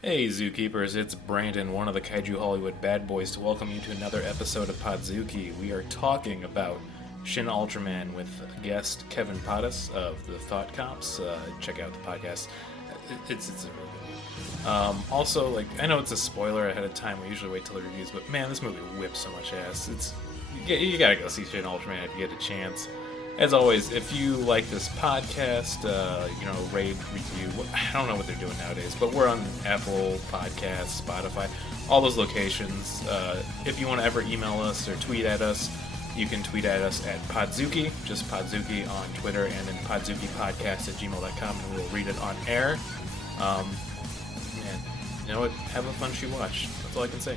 Hey Zookeepers, it's Brandon, one of the Kaiju Hollywood bad boys, to welcome you to another episode of Podzuki. We are talking about Shin Ultraman with guest Kevin Podas of the Thought Cops. Check out the podcast. It's a really good one. Also, I know it's a spoiler ahead of time. We usually wait till the reviews, but man, this movie whips so much ass. You gotta go see Shin Ultraman if you get a chance. As always, if you like this podcast, rate, review. I don't know what they're doing nowadays, but we're on Apple Podcasts, Spotify, all those locations. If you want to ever email us or tweet at us, you can tweet at us at Podzuki, just Podzuki on Twitter, and then podzukipodcast@gmail.com, and we'll read it on air. And you know what? Have a fun Shuwatch. That's all I can say.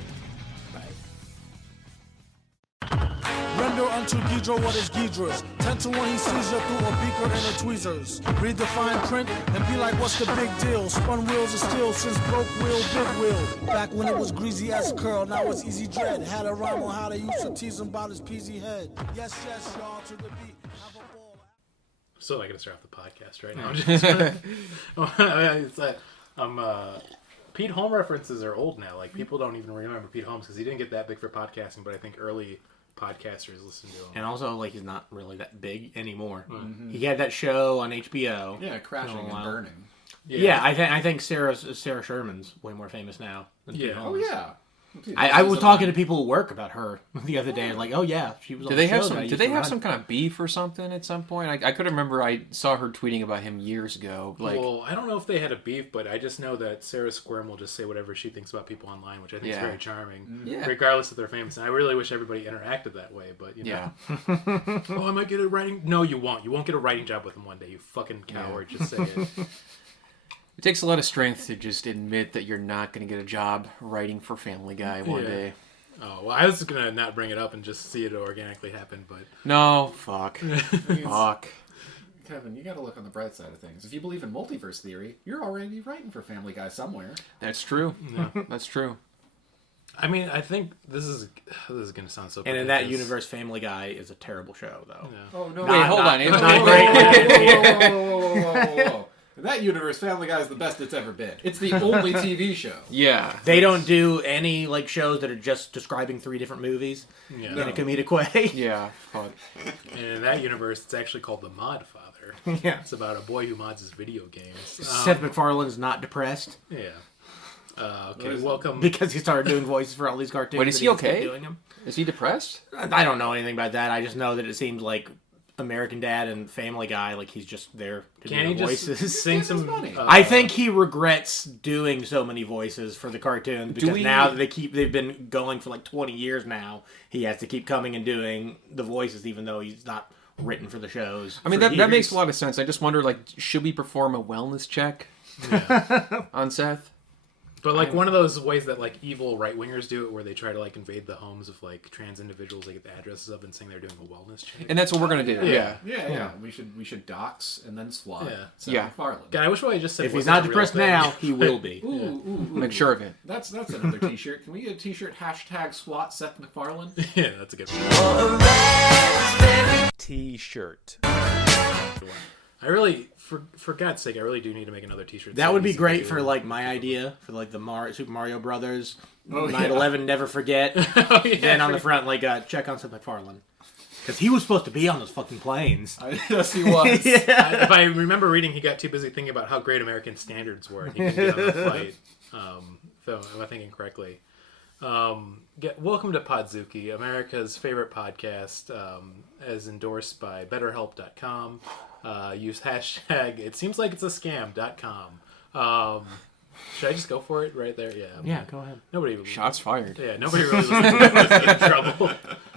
Render unto Ghidra what is Ghidra's. 10 to 1 he sees you through a beaker and a tweezers. Read the fine print and be like, what's the big deal? Spun wheels of steel since broke wheel, big wheel. Back when it was greasy as curl, now it's easy dread. Had a rhyme on how they used to tease him about his peasy head. Yes, y'all, to the beat. Have a ball. So I gotta start off the podcast right now. Pete Holmes references are old now. People don't even remember Pete Holmes because he didn't get that big for podcasting, but I think early podcasters listen to him. And also, he's not really that big anymore. Mm-hmm. He had that show on HBO. Yeah, Crashing and Burning. Yeah, I think Sarah Sherman's way more famous now than Pete Holmes. Oh, yeah. I was talking to people at work about her the other day. Oh yeah, she was on the show. Did they have some kind of beef or something at some point? I couldn't remember. I saw her tweeting about him years ago. Well, I don't know if they had a beef, but I just know that Sarah Squirm will just say whatever she thinks about people online, which I think is very charming, regardless if they're famous. And I really wish everybody interacted that way, but oh, I might get a writing. No, you won't. You won't get a writing job with them one day. You fucking coward. Just say it. It takes a lot of strength to just admit that you're not going to get a job writing for Family Guy one day. Oh, well, I was going to not bring it up and just see it organically happen, but... No, fuck. Fuck. Kevin, you got to look on the bright side of things. If you believe in multiverse theory, you're already writing for Family Guy somewhere. That's true. Yeah. That's true. I mean, I think this is going to sound so... And in that universe, Family Guy is a terrible show, though. Yeah. Oh, no. Wait, hold on. Whoa. In that universe, Family Guy is the best it's ever been. It's the only TV show. Yeah. They don't do any shows that are just describing 3 different movies in a comedic way. Yeah. And in that universe, it's actually called The Mod Father. Yeah. It's about a boy who mods his video games. Seth MacFarlane's not depressed. Yeah. Okay, welcome. Because he started doing voices for all these cartoons. Wait, is he okay? Doing them. Is he depressed? I don't know anything about that. I just know that it seems like American Dad and Family Guy, he's just there to do the voices. Just sing some money? I think he regrets doing so many voices for the cartoons because now that they've been going for 20 years now, he has to keep coming and doing the voices even though he's not written for the shows. I mean, that makes a lot of sense. I just wonder, should we perform a wellness check on Seth? But one of those ways that evil right wingers do it, where they try to invade the homes of trans individuals, they get the addresses of and saying they're doing a wellness check. And that's what we're gonna do. Yeah. We should dox and then swat. Seth MacFarlane. God, I wish I just said. If he's not depressed now, he will be. Ooh. Make sure of it. That's another T-shirt. Can we get a T-shirt #swat Seth MacFarlane? Yeah, that's a good one. T-shirt. I really, for God's sake, I really do need to make another T-shirt. That would be great for my idea for the Super Mario Brothers 9/11 Never Forget. Then on the front check on Seth MacFarlane because he was supposed to be on those fucking planes. Yes, he was. If I remember reading, he got too busy thinking about how great American standards were, and he could get on the flight. So am I thinking correctly? Welcome to Podzuki, America's favorite podcast, as endorsed by BetterHelp.com. Use hashtag it seems like it's a scam.com. Should I just go for it right there? Yeah, go ahead. Nobody. Shots fired. Yeah, nobody really was in trouble.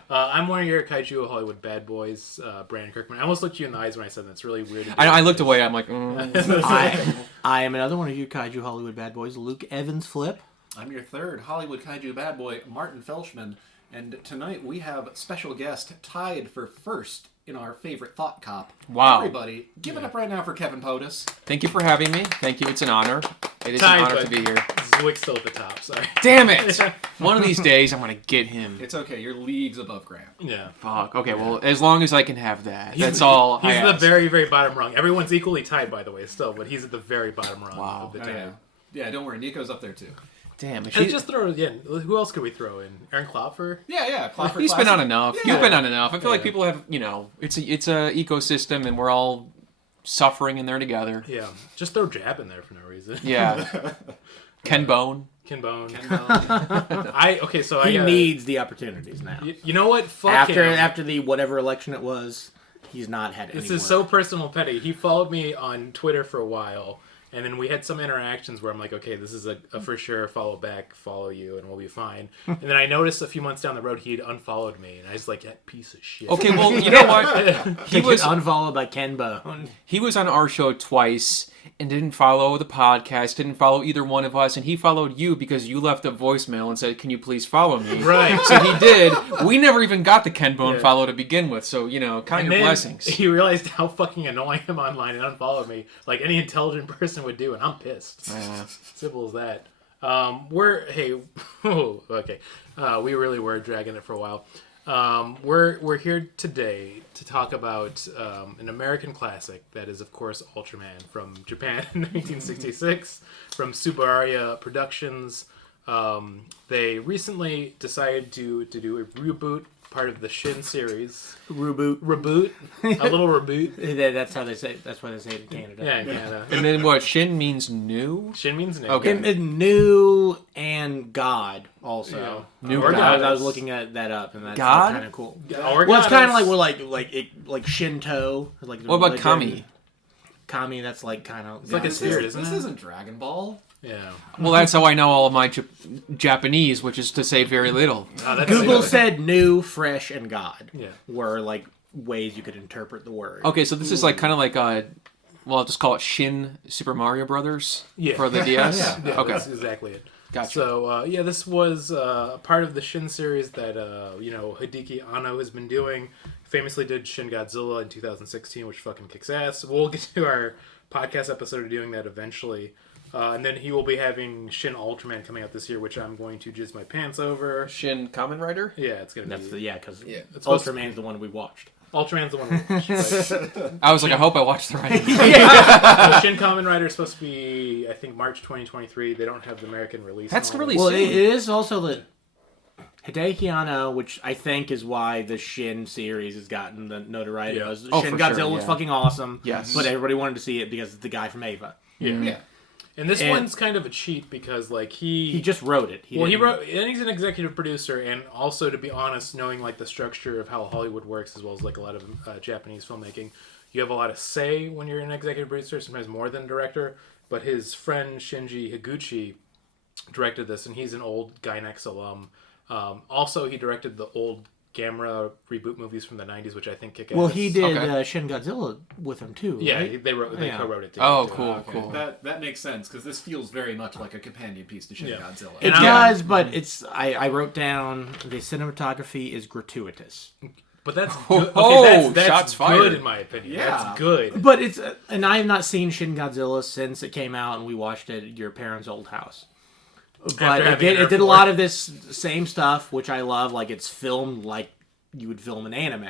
I'm one of your Kaiju Hollywood bad boys, Brandon Kirkman. I almost looked you in the eyes when I said that. It's really weird. I looked away. I'm like, I am another one of you Kaiju Hollywood bad boys, Luke Evans Flip. I'm your third Hollywood Kaiju bad boy, Martin Felshman. And tonight we have special guest tied for first in our favorite Thought Cop. Wow. Everybody, give it up right now for Kevin Podas. Thank you for having me. Thank you. It's an honor. It is an honor to be here. Zwick's still at the top. Sorry. Damn it! One of these days, I'm going to get him. It's okay. You're leagues above Grant. Yeah. Fuck. Okay, well, as long as I can have that. That's all He's the very, very bottom rung. Everyone's equally tied, by the way, still, but he's at the very bottom rung of the tie. Yeah. Yeah, don't worry. Nico's up there too. Damn. Let's just throw it in. Who else could we throw in? Aaron Klopfer? Yeah. Klopfer He's been on enough. Yeah. You've been on enough. I feel like people have, it's a ecosystem, and we're all suffering in there together. Yeah. Just throw Jab in there for no reason. Yeah. Ken Bone. Ken Bone. So he needs the opportunities now. You know what? Fuck him. After the whatever election it was, he's not had any This is so personal petty. He followed me on Twitter for a while, and then we had some interactions where I'm like, okay, this is a for sure follow back, follow you, and we'll be fine. And then I noticed a few months down the road he'd unfollowed me, and I was like, that piece of shit. Okay, well, you know what? He was unfollowed by Ken Bone. He was on our show twice and didn't follow the podcast, didn't follow either one of us, and he followed you because you left a voicemail and said, can you please follow me? Right. So he did. We never even got the Ken Bone follow to begin with, so, count your blessings. He realized how fucking annoying I am online and unfollowed me like any intelligent person would do, and I'm pissed. Simple as that. We really were dragging it for a while. We're here today to talk about an American classic that is, of course, Ultraman from Japan in 1966 from Subaria Productions. They recently decided to do a reboot, part of the Shin series. Reboot, a little reboot. That's how they say. That's why they say it in Canada. Yeah, in Canada. And then what? Shin means new? Shin means new. Okay. And new and God also. Yeah. New Or God. I was looking at that up, and that's God? kind of cool. Or Well, it's kind of goddess. like like Shinto. Like What about Kami? Kami, that's like kind of. It's like a spirit, isn't This it? isn't Dragon Ball. Yeah. Well, that's how I know all of my Japanese, which is to say very little. Google said new, fresh, and God. Yeah. Were like ways you could interpret the word. Okay, so this is like kind of like I'll just call it Shin Super Mario Brothers for the DS. Yeah, Okay, that's exactly it. gotcha. So, this was part of the Shin series that, Hideki Anno has been doing. Famously did Shin Godzilla in 2016, which fucking kicks ass. We'll get to our podcast episode of doing that eventually. And then he will be having Shin Ultraman coming out this year, which I'm going to jizz my pants over. Shin Kamen Rider? Yeah, it's going to be... Because It's supposed to- Ultraman's the one we watched. Ultraman's the one we watched. Right? I was like, I hope I watched the right. So Shin Kamen Rider is supposed to be, I think, March 2023. They don't have the American release. That's on really it. Well, soon. it is also the Hideki Anno, which I think is why the Shin series has gotten the notoriety. Yeah. Shin Oh, for Godzilla sure, was yeah. fucking awesome. Yes. But everybody wanted to see it because it's the guy from Ava. Yeah. And this And- one's kind of a cheat because, like, He just wrote it. He wrote, and he's an executive producer, and also, to be honest, knowing like the structure of how Hollywood works, as well as like a lot of Japanese filmmaking, you have a lot of say when you're an executive producer, sometimes more than director. But his friend Shinji Higuchi directed this, and he's an old Gainax alum. Also, he directed the old Gamera reboot movies from the 90s, which I think kick ass. Well, he did Okay. Shin Godzilla with him too. Yeah, right? they Yeah. co-wrote it together. Oh, too. cool, Okay. cool. That makes sense because this feels very much like a companion piece to Shin Yeah. Godzilla. It And does, but it's. I wrote down the cinematography is gratuitous. But that's Oh, good. Okay, that's shots good fired. in my opinion. Yeah. That's good. But it's, and I have not seen Shin Godzilla since it came out and we watched it at your parents' old house. But After it having did, it it did a before. lot of this same stuff, which I love. Like it's filmed like you would film an anime.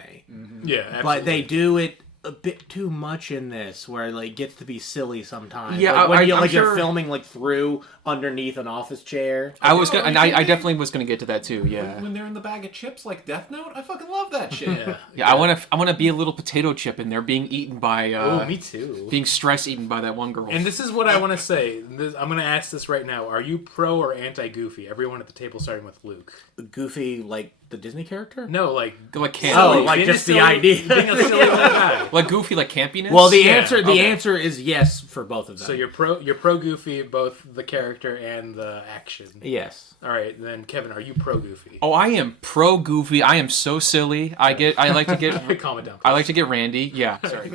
Yeah, absolutely. But they do it a bit too much in this, where like it gets to be silly sometimes. Yeah, like, when I'm you're sure- filming like through underneath an office chair. I was gonna, and I Like, definitely was gonna get to that too. Yeah, When they're in the bag of chips like Death Note, I fucking love that shit. yeah. I want to be a little potato chip in there, being eaten by, Oh, me too. being stress eaten by that one girl. And this is what I want to say. I'm going to ask this right now. Are you pro or anti-Goofy? Everyone at the table starting with Luke. Goofy, like the Disney character. No, like... like camp, Oh, silly, like being a just the silly- idea. Being a silly little guy. like goofy, like campiness. Well, the Yeah, answer okay. answer is yes for both of them. So you're pro Goofy, both the character and the action. yes. All right, then Kevin, are you pro Goofy? Oh, I am pro goofy. I am so silly. I like to get. Calm it down. I like to get Randy. Yeah, sorry.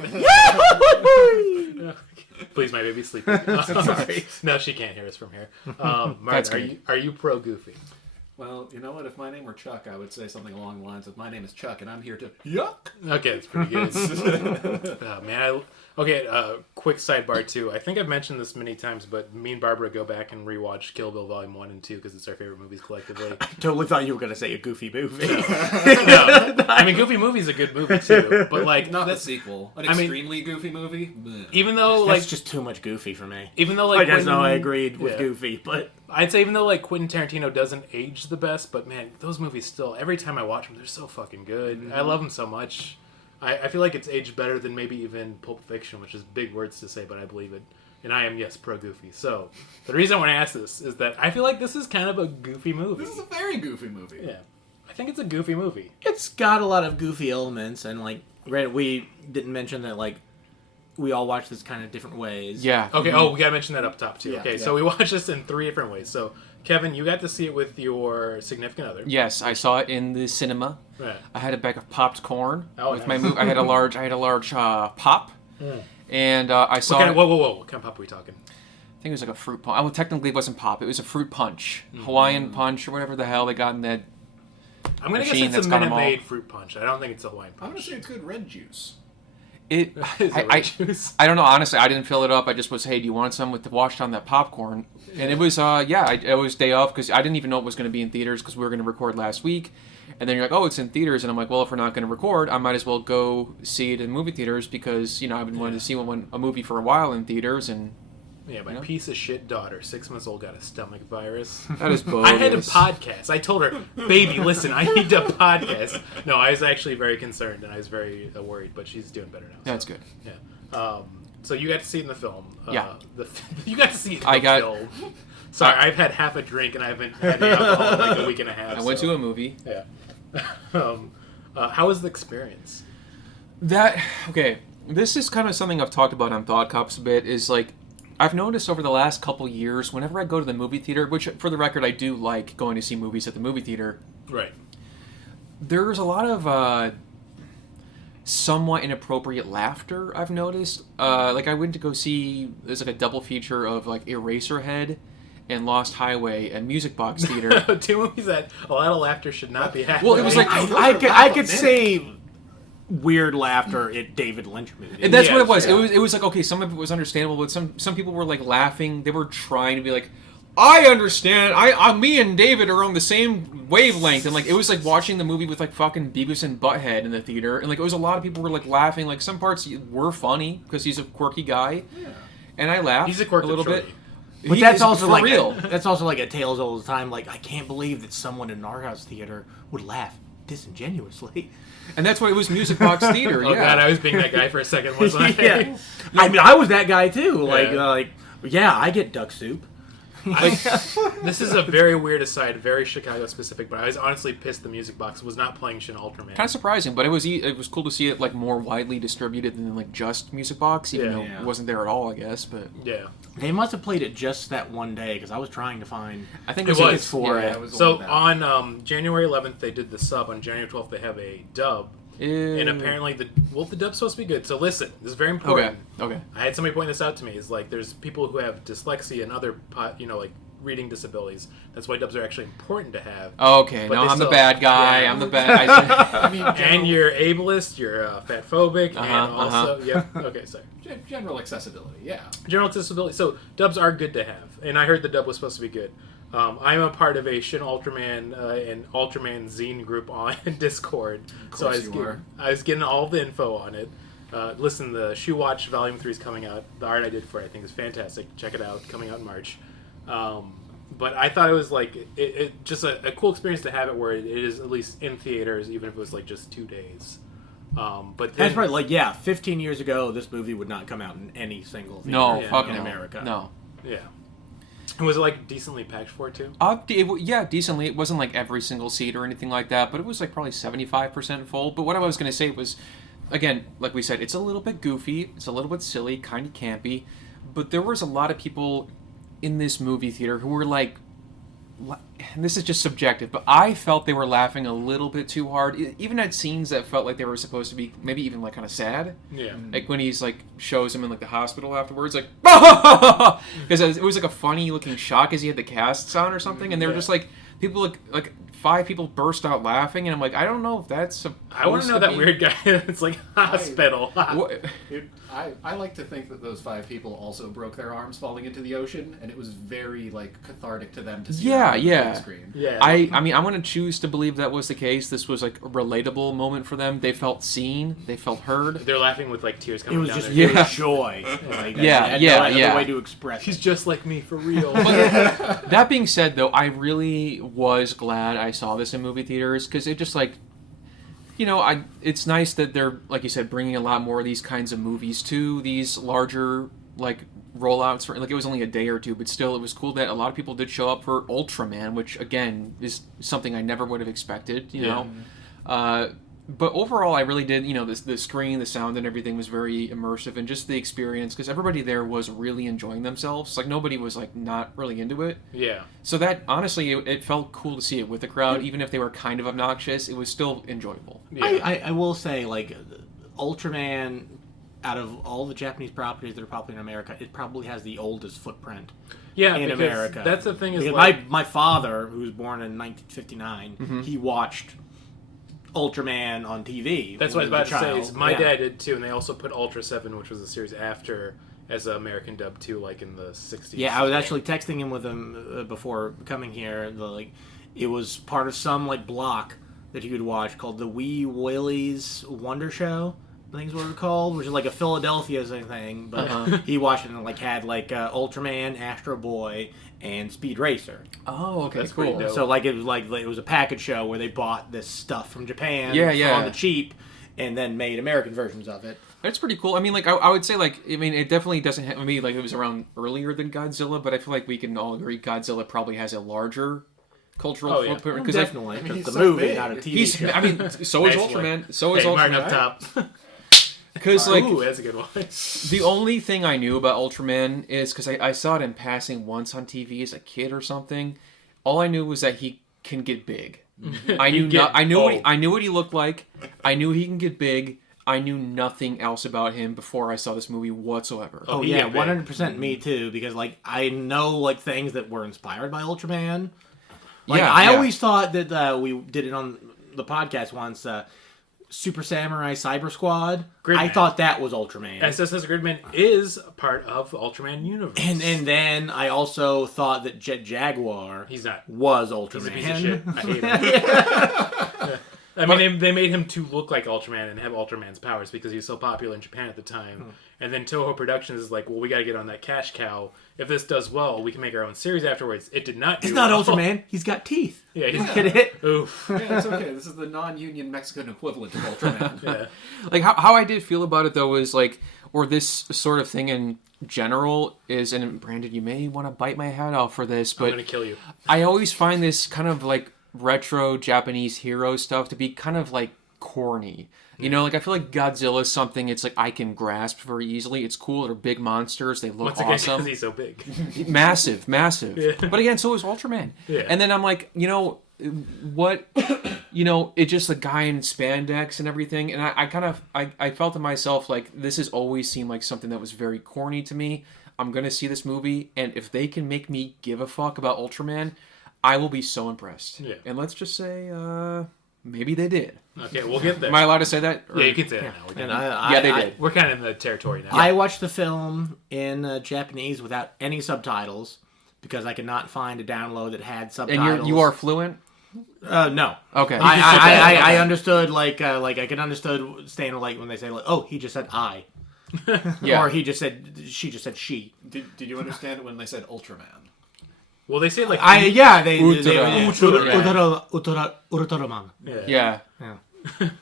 Please, my baby's sleeping. Sorry. No, she can't hear us from here. That's Martin, good. are you pro Goofy? Well, you know what? If my name were Chuck, I would say something along the lines of, "My name is Chuck, and I'm here to yuck." Okay, that's pretty good. Oh, man. Quick sidebar, too. I think I've mentioned this many times, but me and Barbara go back and rewatch Kill Bill Volume 1 and 2 because it's our favorite movies collectively. I totally thought you were going to say a Goofy movie. No. I mean, Goofy movie's a good movie, too. But, like... Not the sequel. An extremely goofy movie? Bleh. Even though, That's like... just too much Goofy for me. Even though, like... I guess I agreed with Goofy, but... I'd say even though, like, Quentin Tarantino doesn't age the best, but, man, those movies still... Every time I watch them, they're so fucking good. Mm-hmm. I love them so much. I feel like it's aged better than maybe even Pulp Fiction, which is big words to say, but I believe it. And I am, yes, pro-Goofy. So, the reason I want to ask this is that I feel like this is kind of a goofy movie. This is a very goofy movie. Yeah. I think it's a goofy movie. It's got a lot of goofy elements, and, like, we didn't mention that, like, we all watch this kind of different ways. Yeah. Okay, we gotta mention that up top, too. Yeah, okay, yeah. So we watched this in 3 different ways. So, Kevin, you got to see it with your significant other. Yes, I saw it in the cinema. Right. I had a bag of popped corn with nice. my I had a large pop, and I saw. Whoa! What kind of pop are we talking? I think it was like a fruit punch. Well, technically it wasn't pop. It was a fruit punch, Hawaiian punch, or whatever the hell they got in that. I'm gonna guess machine it's that's a got 'em all. Minute Maid fruit punch. I don't think it's a Hawaiian I'm punch. going to say it's good red juice. It. Is it red juice? I don't know. Honestly, I didn't fill it up. I just was, hey, do you want some with the washed down that popcorn? And it was, it was day off because I didn't even know it was going to be in theaters because we were going to record last week. And then you're like, oh, it's in theaters. And I'm like, well, if we're not going to record, I might as well go see it in movie theaters because, I've been wanting to see a movie for a while in theaters. And Yeah, my piece of shit daughter, 6 months old, got a stomach virus. that is bogus. I had to podcast. I told her, baby, listen, I need to podcast. No, I was actually very concerned and I was very worried, but she's doing better now. So, That's good. Yeah. So you got to see it in the film. Yeah. You got to see it in the film. Sorry, I've had half a drink and I haven't had any alcohol in like a week and a half. I went to a movie. Yeah. How was the experience? This is kind of something I've talked about on Thought Cops a bit, is like, I've noticed over the last couple years, whenever I go to the movie theater, which, for the record, I do like going to see movies at the movie theater. Right. There's a lot of somewhat inappropriate laughter, I've noticed. Like, I went to go see, there's like a double feature of like Eraserhead and Lost Highway at Music Box Theater. 2 movies that a lot of laughter should not be happening. Well, it was like, I could say weird laughter at David Lynch movies. and that's what it was. Yeah. It was like, okay, some of it was understandable, but some people were like laughing. They were trying to be like, I understand. Me and David are on the same wavelength, and like it was like watching the movie with like fucking Beavis and Butthead in the theater, and like it was a lot of people were like laughing. Like some parts were funny because he's a quirky guy, and I laughed. He's a quirky little shorty. bit. But He that's is, also for like real. That's also like a Tales all the time. Like, I can't believe that someone in our house theater would laugh disingenuously. And that's why it was Music Box Theater. Oh yeah. God, I was being that guy for a second, wasn't I? Yeah. I mean, I was that guy too. Yeah, I get duck soup. This is a very weird aside, very Chicago specific, but I was honestly pissed the Music Box was not playing Shin Ultraman. Kind of surprising, but it was cool to see it like more widely distributed than like just Music Box, even though it wasn't there at all, I guess. But Yeah. They must have played it just that one day because I was trying to find. I think It it was. was for yeah. it. So on January 11th they did the sub. On January 12th they have a dub. And apparently the dub's supposed to be good. So listen, this is very important. Okay. I had somebody point this out to me. Is like there's people who have dyslexia and other like reading disabilities. That's why dubs are actually important to have. Okay, But no, they I'm the still- bad guy. yeah. I'm the bad guy. I mean, And you're ableist, you're fatphobic, and also okay, sorry. general accessibility, yeah. General accessibility. So dubs are good to have, and I heard the dub was supposed to be good. I'm a part of a Shin Ultraman and Ultraman zine group on Discord, so I was getting all the info on it. Listen, the Shuwatch Volume 3 is coming out. The art I did for it, I think, is fantastic. Check it out, coming out in March. But I thought it was like it just a cool experience to have it where it is at least in theaters, even if it was like just 2 days. But then, That's right. Like, 15 years ago, this movie would not come out in any single theater No, Yeah. fuck in no. America. No. yeah. And was it like decently packed for it too? Yeah, decently. It wasn't like every single seat or anything like that, but it was like probably 75% full. But what I was going to say was, again, like we said, it's a little bit goofy, it's a little bit silly, kind of campy, but there was a lot of people in this movie theater who were like, and this is just subjective, but I felt they were laughing a little bit too hard. Even at scenes that felt like they were supposed to be maybe even like kind of sad. Yeah. Like when he's like shows him in like the hospital afterwards, like because it was like a funny looking shot because he had the casts on or something, and they were just like people like 5 people burst out laughing, and I'm like, I don't know if that's. I want to know that weird guy. It's like hospital. I like to think that those 5 people also broke their arms falling into the ocean, and it was very like cathartic to them to see. Yeah, that on the yeah. big screen. Yeah. I mean, I want to choose to believe that was the case. This was like a relatable moment for them. They felt seen. They felt heard. They're laughing with like tears It coming was down just their pure face. joy. Like, Yeah, no yeah. other way to express He's it. just like me for real. That being said, though, I really was glad I saw this in movie theaters because it just like, it's nice that they're, like you said, bringing a lot more of these kinds of movies to these larger like rollouts. For like it was only a day or two, but still, it was cool that a lot of people did show up for Ultraman, which again is something I never would have expected. You know. But overall, I really did, the screen, the sound, and everything was very immersive, and just the experience, because everybody there was really enjoying themselves. Like, nobody was, like, not really into it. Yeah. So that, honestly, it felt cool to see it with the crowd, even if they were kind of obnoxious. It was still enjoyable. Yeah. I will say, like, Ultraman, out of all the Japanese properties that are popular in America, it probably has the oldest footprint Yeah, in because America. that's the thing is because like, my father, who was born in 1959, he watched Ultraman on TV. that's what I was about to say. Is my Yeah. dad did too, and they also put Ultra 7, which was a series after, as an American dub too, like in the 60s. Yeah, I was actually texting him with him before coming here. It was part of some like block that you could watch called the Wee Willie's Wonder Show. I think is what it's called, which is like a Philadelphia thing. But he watched it and like had like Ultraman, Astro Boy, and Speed Racer. Oh, okay, That's cool. pretty dope. So like it was a package show where they bought this stuff from Japan Yeah. on the cheap, and then made American versions of it. That's pretty cool. I mean, like, I would say, like, it definitely doesn't have, like, it was around earlier than Godzilla, but I feel like we can all agree Godzilla probably has a larger cultural footprint. Well, 'cause, definitely, I mean, because he's the so movie, big. not a TV He's, show. I mean, so is Nicely. Ultraman. So is Hey, Martin Ultraman. up top. Because, like, Ooh, that's a good one. the only thing I knew about Ultraman is because I saw it in passing once on TV as a kid or something. All I knew was that he can get big. I knew what he looked like. I knew he can get big. I knew nothing else about him before I saw this movie whatsoever. Oh he yeah, get big. 100% me too. Because like I know like things that were inspired by Ultraman. Like Yeah, I yeah. always thought that we did it on the podcast once. Super Samurai Cyber Squad. Gridman. I thought that was Ultraman. SSS Gridman is part of the Ultraman universe. And then I also thought that Jet Jaguar he's not. was He's Ultraman. a piece of shit. I hate him. I mean, they made him to look like Ultraman and have Ultraman's powers because he was so popular in Japan at the time. And then Toho Productions is like, well, we got to get on that cash cow. If this does well, we can make our own series afterwards. It did not do He's not well. Ultraman. He's got teeth. Yeah, he's Get it? Oof. Yeah, it's okay. This is the non-union Mexican equivalent of Ultraman. Yeah. Like, how I did feel about it, though, is, like, or this sort of thing in general is, and Brandon, you may want to bite my head off for this, I'm but going to kill you. I always find this kind of, like, retro Japanese hero stuff to be kind of, like, corny. You know, like, I feel like Godzilla is something it's like I can grasp very easily. It's cool. They're big monsters. They look Once again, awesome. because he's so big. Massive. Yeah. But again, so is Ultraman. Yeah. And then I'm like, what, it's just a guy in spandex and everything. And I felt to myself, like, this has always seemed like something that was very corny to me. I'm going to see this movie, and if they can make me give a fuck about Ultraman, I will be so impressed. Yeah. And let's just say, maybe they did. Okay, we'll get there. Am I allowed to say that? Or- Yeah, you can say that now. And Yeah, they did. We're kind of in the territory now. I watched the film in Japanese without any subtitles because I could not find a download that had And subtitles. you are fluent? No. Okay. I understood like I could understood staying like when they say like, oh, he just said I, Yeah. or she just said she. Did you understand it when they said Ultraman? Well, they say like... Ultraman. Yeah. Yeah.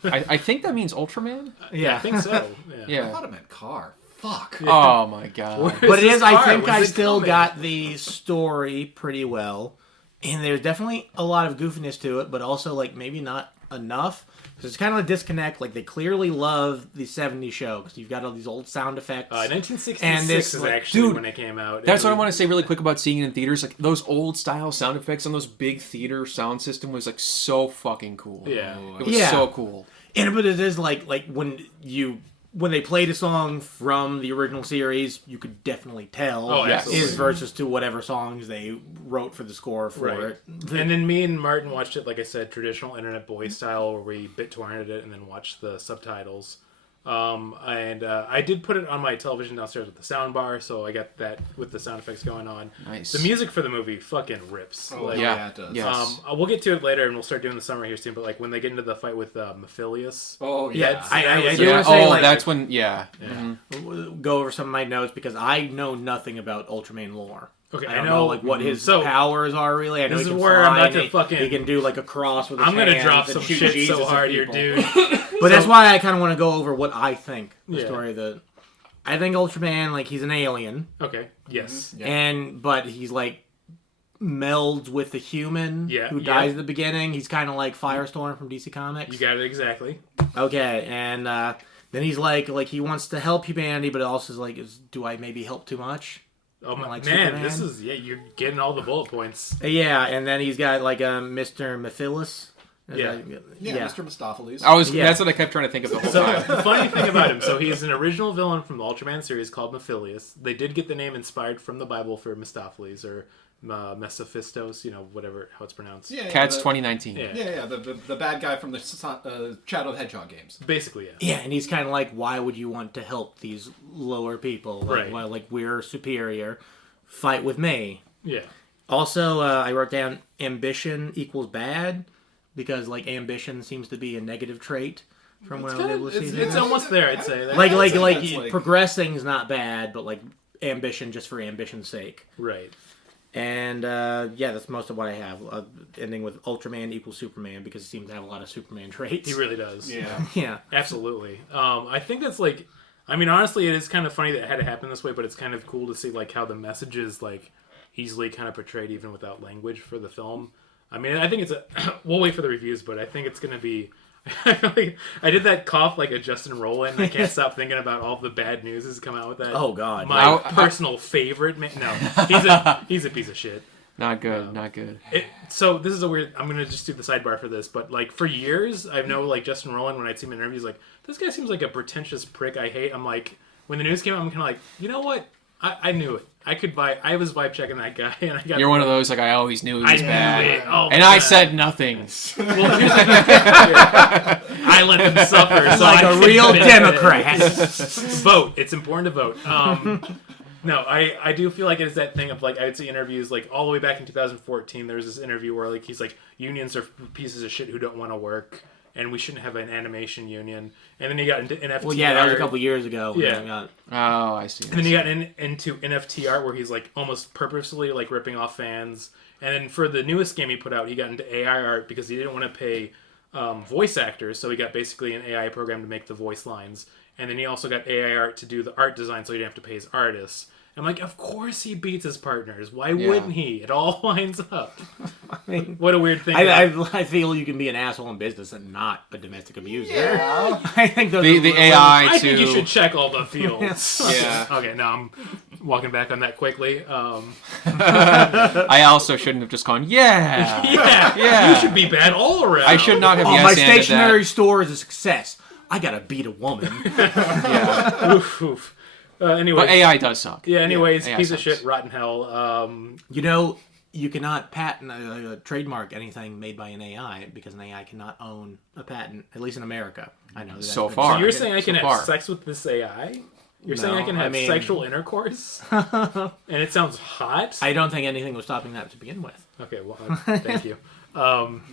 I think that means Ultraman? Yeah, I think so. Yeah. I Yeah. thought it meant car. Fuck. Oh my god. But it is. I think When's I it still coming? got the story pretty well, and there's definitely a lot of goofiness to it, but also like maybe not enough. So it's kind of a disconnect. Like, they clearly love the 70s show because you've got all these old sound effects. 1966 and this, is like, actually dude, when it came out. That's what I want to say really quick about seeing it in theaters. Like, those old style sound effects on those big theater sound system was like so fucking cool. Yeah. It was so cool. And but it is like when they played a song from the original series, you could definitely tell is versus to whatever songs they wrote for the score for it. And then me and Martin watched it, like I said, traditional Internet Boy style, where we BitTorrented it and then watched the subtitles. And I did put it on my television downstairs with the sound bar, so I got that with the sound effects going on. Nice. The music for the movie fucking rips. Oh, Like, yeah, it does. Yes. We'll get to it later, and we'll start doing the summary here soon. But like when they get into the fight with Mephilius, Oh, yeah. I do Yeah. want to say, like, That's when. Yeah. go over some of my notes because I know nothing about Ultraman lore. Okay, I don't know like what his so, powers are really. I know this he is can where fly, I'm about to and fucking- he can do like a cross with his I'm gonna hands drop and some shoot shit Jesus so at hard here, people. dude. But that's why I kind of want to go over what I think the Yeah. story of the. I think Ultraman, like, he's an alien, Okay, yes. but he's like melds with the human who dies at the beginning. He's kind of like Firestorm from DC Comics. You got it exactly. Okay, and then he's like he wants to help humanity, but also is like, do I maybe help too much? Oh my like man, Superman? this is you're getting all the bullet points. Yeah, and then he's got like Mr. Mephilus. Yeah. Mr. Mistopheles. That's what I kept trying to think of the whole So time. the funny thing about him, so he's an original villain from the Ultraman series called Mephilius. They did get the name inspired from the Bible for Mistopheles or Mesophistos, whatever how it's pronounced. Cats 2019. Yeah. The bad guy from the Shadow the Hedgehog games. Basically, yeah. Yeah, and he's kind of like, why would you want to help these lower people? Like, Right. well, like, we're superior. Fight with me. Yeah. Also, I wrote down ambition equals bad because like ambition seems to be a negative trait from what I was able to see. It's almost there, I'd say. Like progressing is not bad, but like ambition just for ambition's sake. Right. And that's most of what I have. Ending with Ultraman equals Superman because he seems to have a lot of Superman traits. He really does. Yeah. Yeah. Absolutely. I think that's like, I mean, honestly, it is kind of funny that it had to happen this way, but it's kind of cool to see like how the message is like easily kind of portrayed even without language for the film. I mean, I think we'll wait for the reviews, but I think it's going to be, I did that cough like a Justin Roiland, and I can't stop thinking about all the bad news that's come out with that. Oh, God. My personal favorite man. No, he's a piece of shit. Not good. Not good. So this is a weird. I'm gonna just do the sidebar for this, but like for years, I know like Justin Roiland when I'd see him in interviews, like this guy seems like a pretentious prick. I hate. I'm like when the news came out, I'm kind of like, you know what? I knew it. I was vibe checking that guy, and I got. You're one of those like I always knew he was bad, knew it. Oh, and I said nothing. Well, I let him suffer. So Like a real Democrat. Vote. It's important to vote. No, I do feel like it's that thing of like I would see interviews like all the way back in 2014. There was this interview where like he's like unions are pieces of shit who don't want to work, and we shouldn't have an animation union. And then he got into NFT. Well, yeah, that was a couple years ago. Yeah. Oh, I see. And then he got into NFT art where he's like almost purposefully like ripping off fans. And then for the newest game he put out, he got into AI art because he didn't want to pay voice actors, so he got basically an AI program to make the voice lines. And then he also got AI art to do the art design, so he didn't have to pay his artists. I'm like, of course he beats his partners. Why wouldn't he? It all lines up. I mean, What a weird thing. I feel you can be an asshole in business and not a domestic abuser. Yeah. I think those The AI I to think you should check all the fields. Yeah. Okay, now I'm walking back on that quickly. I also shouldn't have just gone. Yeah. Yeah. You should be bad all around. I should not have. Oh, yes my anded stationery that. store is a success. I gotta beat a woman. Yeah. Oof, oof. Anyway. But AI does suck. Yeah, anyways, AI piece of sucks. shit, rotten hell. You know, you cannot patent trademark anything made by an AI because an AI cannot own a patent, at least in America. I know that So that's been far. So you're decided. saying I can So have far. sex with this AI? You're saying I No, can I have mean- sexual intercourse? And it sounds hot? I don't think anything was stopping that to begin with. Okay, well, thank you.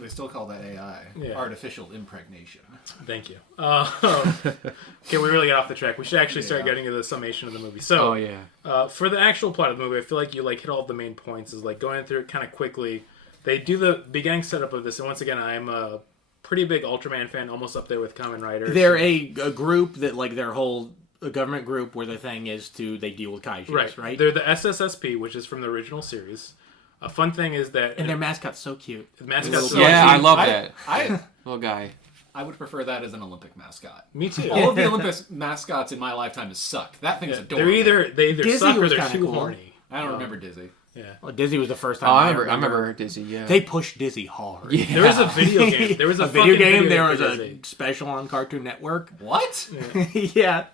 They still call that AI. Yeah. Artificial impregnation. Thank you. Okay, we really got off the track. We should actually start Yeah. getting to the summation of the movie. So, Oh yeah. for the actual plot of the movie, I feel like you like hit all the main points. Is like going through it kind of quickly. They do the beginning setup of this, and once again, I'm a pretty big Ultraman fan, almost up there with Kamen Riders. They're a group that, like, their whole a government group where their thing is they deal with kaijus, right? They're the SSSP, which is from the original series. A fun thing is that And their mascot's so cute. the mascot's so Yeah, I cute. love that I little guy. I would prefer that as an Olympic mascot. Me too. All of the Olympic mascots in my lifetime have sucked. That thing's adorable. They either Disney suck or was they're kinda too cool. horny. I don't remember Dizzy. Yeah. Well, Dizzy was the first Oh, time I remember Dizzy. Yeah. They pushed Dizzy hard. Yeah. There was a video game. There was a video fucking game. There for was a Disney. special on Cartoon Network. What? Yeah.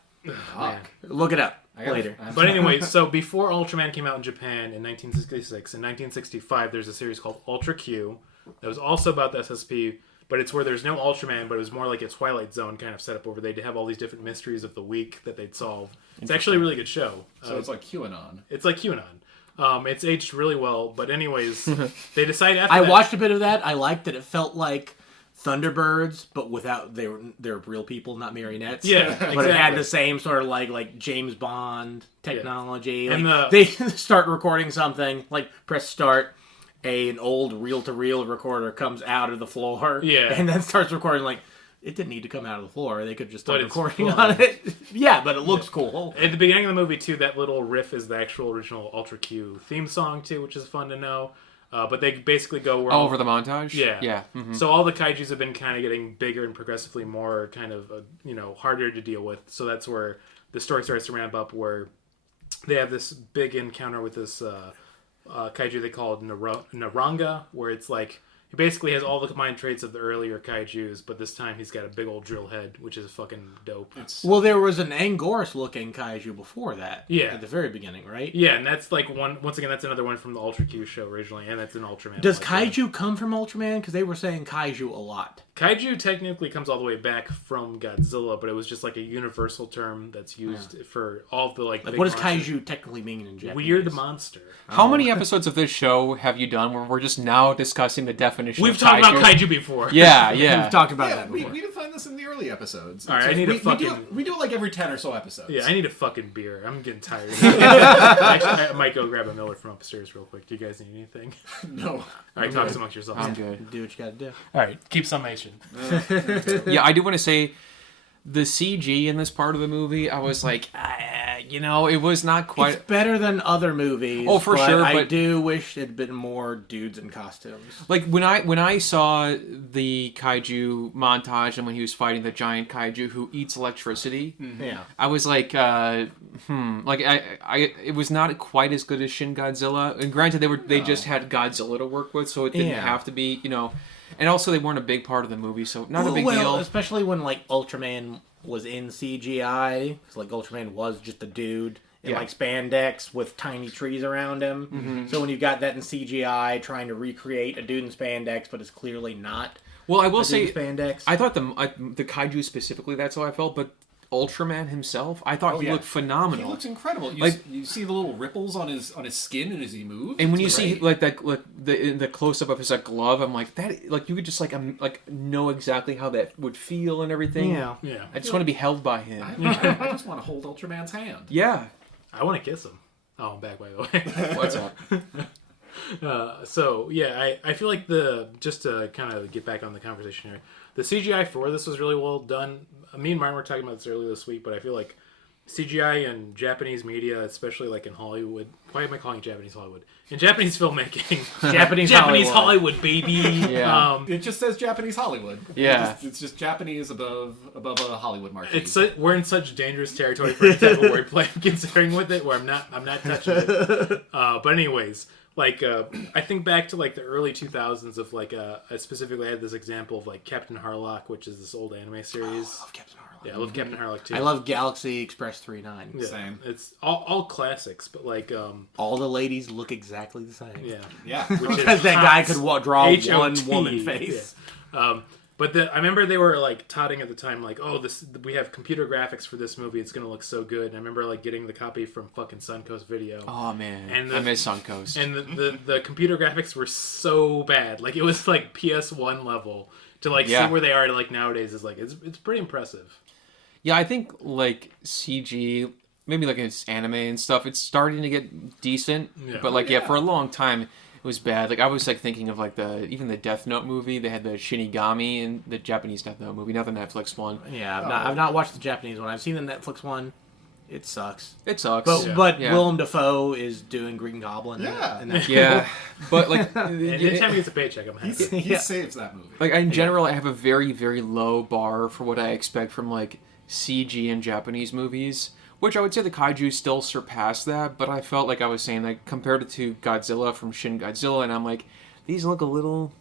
Fuck. Look it up I gotta- later. But anyway, so before Ultraman came out in Japan in 1966, in 1965, there's a series called Ultra Q that was also about the SSP, but it's where there's no Ultraman, but it was more like a Twilight Zone kind of setup over. They'd have all these different mysteries of the week that they'd solve. It's actually a really good show. So it's like QAnon. It's like QAnon. It's aged really well, but anyways, they decide after I that, watched a bit of that. I liked that it felt like Thunderbirds, but without they're real people, not marionettes. Yeah, but it had exactly. the same sort of like James Bond technology. And Like, they start recording something, like press start. An old reel-to-reel recorder comes out of the floor, Yeah. and then starts recording. Like, it didn't need to come out of the floor; they could just start But it's recording fun. on it. Yeah, but it looks cool. At the beginning of the movie, too, that little riff is the actual original Ultra Q theme song, too, which is fun to know. But they basically go where Oh, over the montage. Yeah. Yeah. Mhm. So all the kaijus have been kind of getting bigger and progressively more kind of, harder to deal with. So that's where the story starts to ramp up, where they have this big encounter with this kaiju they call Naranga, where it's like he basically has all the combined traits of the earlier kaijus, but this time he's got a big old drill head, which is fucking dope. Well, there was an Angoris-looking kaiju before that. Yeah. At the very beginning, right? Yeah, and that's like once again, that's another one from the Ultra Q show originally, and that's an Ultraman. Does one. kaiju come from Ultraman? Because they were saying kaiju a lot. Kaiju technically comes all the way back from Godzilla, but it was just like a universal term that's used for all the like. Like, big what does monsters. kaiju technically mean in Japanese? Weird monster. How many episodes of this show have you done where we're just now discussing the definition We've of talked kaiju? about kaiju before. Yeah, yeah. We've talked about Yeah, that we before. defined this in the early episodes. All right, I need a we fucking- we do it like every 10 or so episodes. Yeah, I need a fucking beer. I'm getting tired. Actually, I might go grab a Miller from upstairs real quick. Do you guys need anything? No. All right, talk amongst yourselves. I'm good. Do what you gotta do. All right, keep summation. Yeah, I do want to say the CG in this part of the movie, I was like, it was not quite. It's better than other movies. Oh, for sure, I but- do wish it had been more dudes in costumes. Like when I saw the kaiju montage and when he was fighting the giant kaiju who eats electricity, Yeah. I was like, like I it was not quite as good as Shin Godzilla. And granted, they just had Godzilla to work with, so it didn't Yeah. have to be, And also, they weren't a big part of the movie, so not a big well, deal. especially when like Ultraman was in CGI. Because like Ultraman was just a dude in Yeah. like spandex with tiny trees around him. Mm-hmm. So when you've got that in CGI, trying to recreate a dude in spandex, but it's clearly not. Well, I will a dude say, in spandex. I thought the kaiju specifically, that's how I felt, but Ultraman himself, I thought he yeah. looked phenomenal. He looks incredible. You see the little ripples on his skin and as he moves. And when you It's see great. the close up of his glove, I'm like that. Like you could just like know exactly how that would feel and everything. Yeah. Yeah, I just want to be held by him. I just want to hold Ultraman's hand. Yeah. I want to kiss him. Oh, I'm back by the way. What's up? So yeah, I feel like just to kind of get back on the conversation here, the CGI for this was really well done. Me and Martin were talking about this earlier this week, but I feel like CGI in Japanese media, especially like in Hollywood. Why am I calling it Japanese Hollywood? In Japanese filmmaking, Japanese Hollywood, baby. Yeah. It just says Japanese Hollywood. Yeah. It's just Japanese above a Hollywood market. We're in such dangerous territory for any type of wordplay I'm considering with it, where I'm not touching it. But anyways, like I think back to like the early 2000s of like I specifically had this example of like Captain Harlock, which is this old anime series. I love Captain Harlock. Yeah, I love Captain Harlock too. I love Galaxy Express 39. Yeah, Same. It's all classics, but like All the ladies look exactly the same. yeah. Yeah. Which is Because that guy hot. could draw H-O-T. one woman face. Yeah. But I remember they were like touting at the time, like, "Oh, we have computer graphics for this movie. It's gonna look so good." And I remember like getting the copy from fucking Suncoast Video. Oh man, And I miss Suncoast. And the computer graphics were so bad, like it was like PS1 level. To like Yeah. see where they are like nowadays is like it's pretty impressive. Yeah, I think like CG, maybe like it's anime and stuff. It's starting to get decent, Yeah. but like for a long time it was bad. Like I was like thinking of like even the Death Note movie. They had the Shinigami and the Japanese Death Note movie, not the Netflix one. Yeah, I've not watched the Japanese one. I've seen the Netflix one. It sucks. It sucks. But Willem Dafoe is doing Green Goblin. Yeah. But like, anytime he gets a paycheck, I'm happy. He saves that movie. Like in general, I have a very, very low bar for what I expect from like CG in Japanese movies, which I would say the Kaiju still surpass that. But I felt like I was saying, like, compared it to Godzilla from Shin Godzilla, and I'm like, these look a little,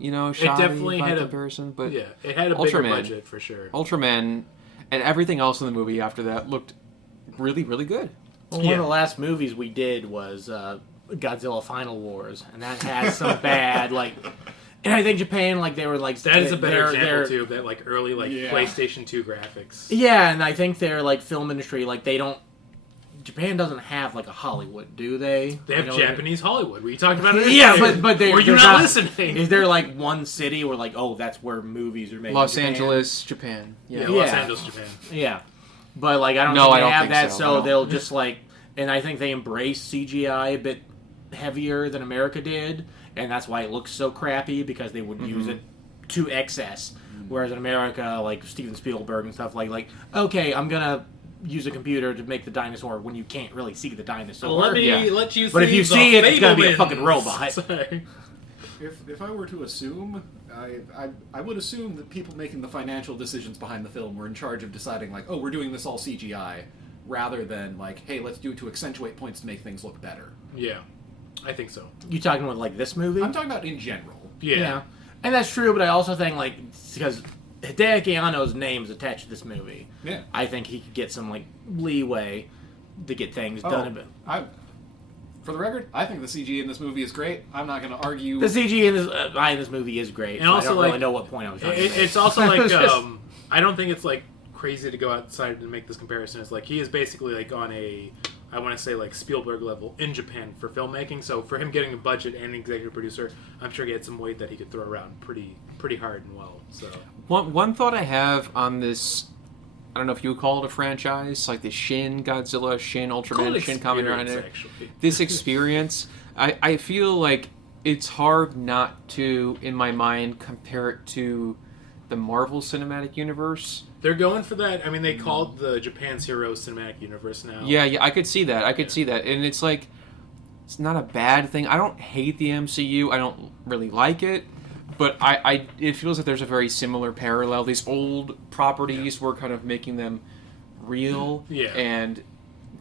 shoddy it definitely had comparison. But it had a bigger budget for sure. Ultraman and everything else in the movie after that looked really, really good. Well, one of the last movies we did was Godzilla Final Wars, and that has some bad, like... And I think Japan, like, they were, like... That is a better example, too, of that, like, early, like, PlayStation 2 graphics. Yeah, and I think their, like, film industry, like, they don't... Japan doesn't have, like, a Hollywood, do they? They have Japanese Hollywood. Were you talking about it? Yeah, but they're... Were you not listening? Is there, like, one city where, like, oh, that's where movies are made? Los Angeles, Japan. Yeah, Los Angeles, Japan. Yeah. But, like, I don't think they have that, so they'll just, like... And I think they embrace CGI a bit heavier than America did, and that's why it looks so crappy, because they would use it to excess. Whereas in America, like Steven Spielberg and stuff, like okay, I'm gonna use a computer to make the dinosaur when you can't really see the dinosaur. Let you see. But if you see it, it's gonna be a fucking robot. Sorry. If I were to assume, I would assume that people making the financial decisions behind the film were in charge of deciding, like, oh, we're doing this all CGI, rather than, like, hey, let's do it to accentuate points to make things look better. Yeah, I think so. You talking about, like, this movie? I'm talking about in general. Yeah. And that's true, but I also think, like, because Hideaki Anno's name is attached to this movie, I think he could get some, like, leeway to get things done a bit. For the record, I think the CG in this movie is great. I'm not going to argue. The CG in this movie is great. And so also, I don't like, really know what point I was trying to make. It's also like I don't think it's like crazy to go outside and make this comparison. It's like he is basically like on a, I want to say, like Spielberg level in Japan for filmmaking. So for him getting a budget and an executive producer, I'm sure he had some weight that he could throw around pretty hard and well. So one thought I have on this, I don't know if you would call it a franchise, like the Shin Godzilla, Shin Ultraman, Shin Kamen Rider. This experience, I feel like it's hard not to, in my mind, compare it to the Marvel Cinematic Universe. They're going for that. I mean, they called the Japan's Heroes Cinematic Universe now. Yeah, I could see that. See that. And it's like, it's not a bad thing. I don't hate the MCU. I don't really like it. But it feels like there's a very similar parallel. These old properties, we're kind of making them real, and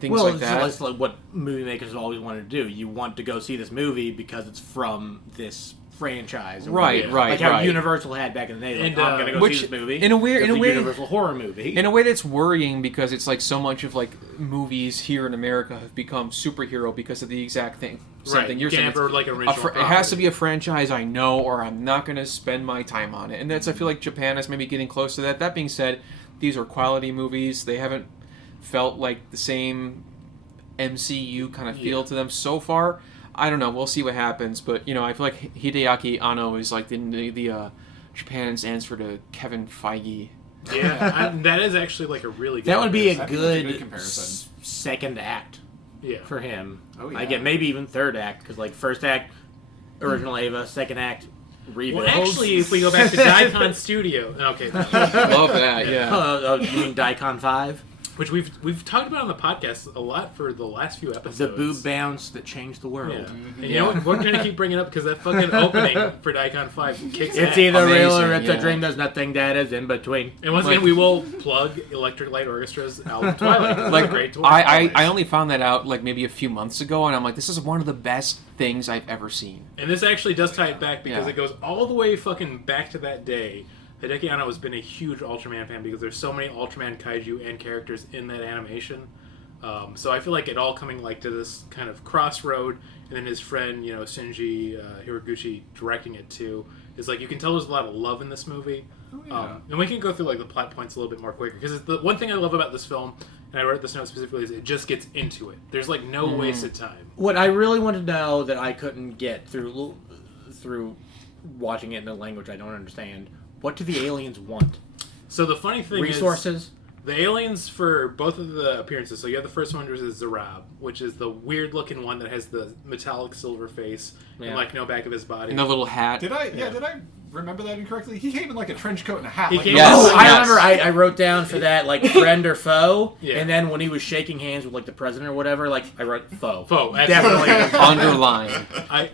things like that. Well, it's like what movie makers always wanted to do. You want to go see this movie because it's from this franchise, right? Like how Universal had back in the day. Like, I'm going to go see this movie. In a way, Universal horror movie. In a way, that's worrying because it's like so much of like movies here in America have become superhero because of the exact thing. Something you're saying. Like original it has to be a franchise I know, or I'm not going to spend my time on it. And I feel like Japan is maybe getting close to that. That being said, these are quality movies. They haven't felt like the same MCU kind of feel to them so far. I don't know. We'll see what happens. But I feel like Hideaki Anno is like the Japan's answer to Kevin Feige. Yeah, that is actually like a really good. That would be a good comparison. Second act. Yeah. For him. Oh, yeah. I get maybe even third act, because like first act, original Ava, second act, rebuild. Well, actually, if we go back to Daikon Studio, okay, love that. Yeah. You mean Daikon 5? Which we've talked about on the podcast a lot for the last few episodes. The boob bounce that changed the world. Yeah. And you know what? We're going to keep bringing it up because that fucking opening for Daikon 5 kicks It's ass. either real or it's a dream. There's nothing that is in between. And once again, we will plug Electric Light Orchestra's album Twilight. Like, great to I only found that out like maybe a few months ago, and I'm like, this is one of the best things I've ever seen. And this actually does tie it back because it goes all the way fucking back to that day. Hideaki Anno has been a huge Ultraman fan because there's so many Ultraman kaiju and characters in that animation. So I feel like it all coming like to this kind of crossroad, and then his friend, Shinji Hiraguchi directing it too, is like you can tell there's a lot of love in this movie. Oh, yeah. And we can go through like the plot points a little bit more quicker because the one thing I love about this film, and I wrote this note specifically, is it just gets into it. There's like no wasted time. What I really want to know that I couldn't get through watching it in a language I don't understand. What do the aliens want? So the funny thing Resources? The aliens for both of the appearances. So you have the first one, which is Zarab, which is the weird-looking one that has the metallic silver face and like no back of his body. And the little hat. Did I remember that incorrectly? He came in like a trench coat and a hat. He Like, came- Oh, Yes, I yes. remember I wrote down for that, like, friend or foe, Yeah. and then when he was shaking hands with, like, the president or whatever, like, I wrote foe. Foe, Definitely. Underline. I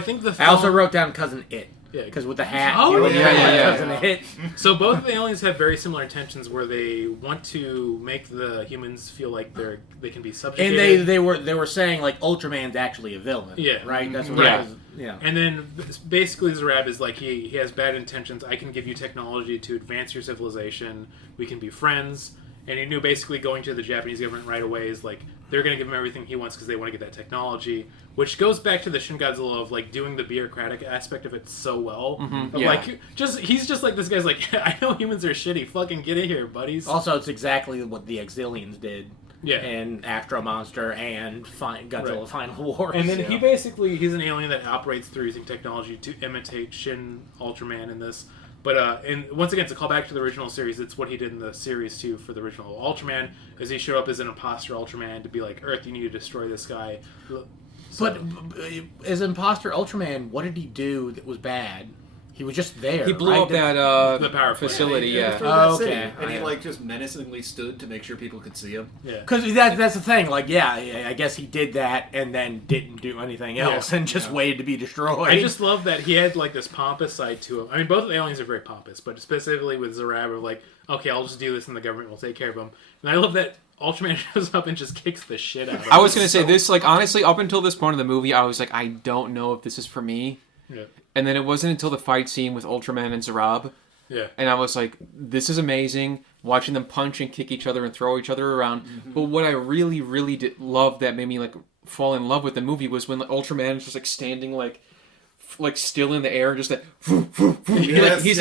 think the I film, also wrote down Cousin It. Yeah. Because with the hat, Oh, he looked yeah, like yeah. Cousin It. So both of the aliens have very similar intentions, where they want to make the humans feel like they can be And subjugated. they were saying, like, Ultraman's actually a villain. Yeah. Right? That's what Yeah. it was. Yeah. And then basically Zarab is like, he has bad intentions. I can give you technology to advance your civilization. We can be friends. And he knew basically going to the Japanese government right away is like, they're going to give him everything he wants because they want to get that technology. Which goes back to the Shin Godzilla of like doing the bureaucratic aspect of it so well. Of yeah. like, he's just like, this guy's like, I know humans are shitty. Fucking get in here, buddies. Also, it's exactly what the Exilians did. Yeah. And Astro Monster and Godzilla Final War. And then he's an alien that operates through using technology to imitate Shin Ultraman in this. But and once again, it's a callback to the original series. It's what he did in the series too for the original Ultraman, as he showed up as an imposter Ultraman to be like, Earth, you need to destroy this guy. But as Imposter Ultraman, what did he do that was bad? He was just there. He blew right? up that The power plant. facility, he yeah. destroyed that Oh, city, okay. and he Yeah. like just menacingly stood to make sure people could see him. Yeah. Because that's the thing. Like, yeah, I guess he did that and then didn't do anything else and just waited to be destroyed. I just love that he had like this pompous side to him. I mean, both of the aliens are very pompous, but specifically with Zarab, of like, okay, I'll just do this and the government will take care of him. And I love that Ultraman shows up and just kicks the shit out of him. I was going to say this, like, honestly, up until this point of the movie, I was like, I don't know if this is for me. Yeah. And then it wasn't until the fight scene with Ultraman and Zarab, Yeah. and I was like, this is amazing, watching them punch and kick each other and throw each other around. But what I really, really did love that made me, like, fall in love with the movie was when like, Ultraman is just, like, standing, like still in the air, just that. He's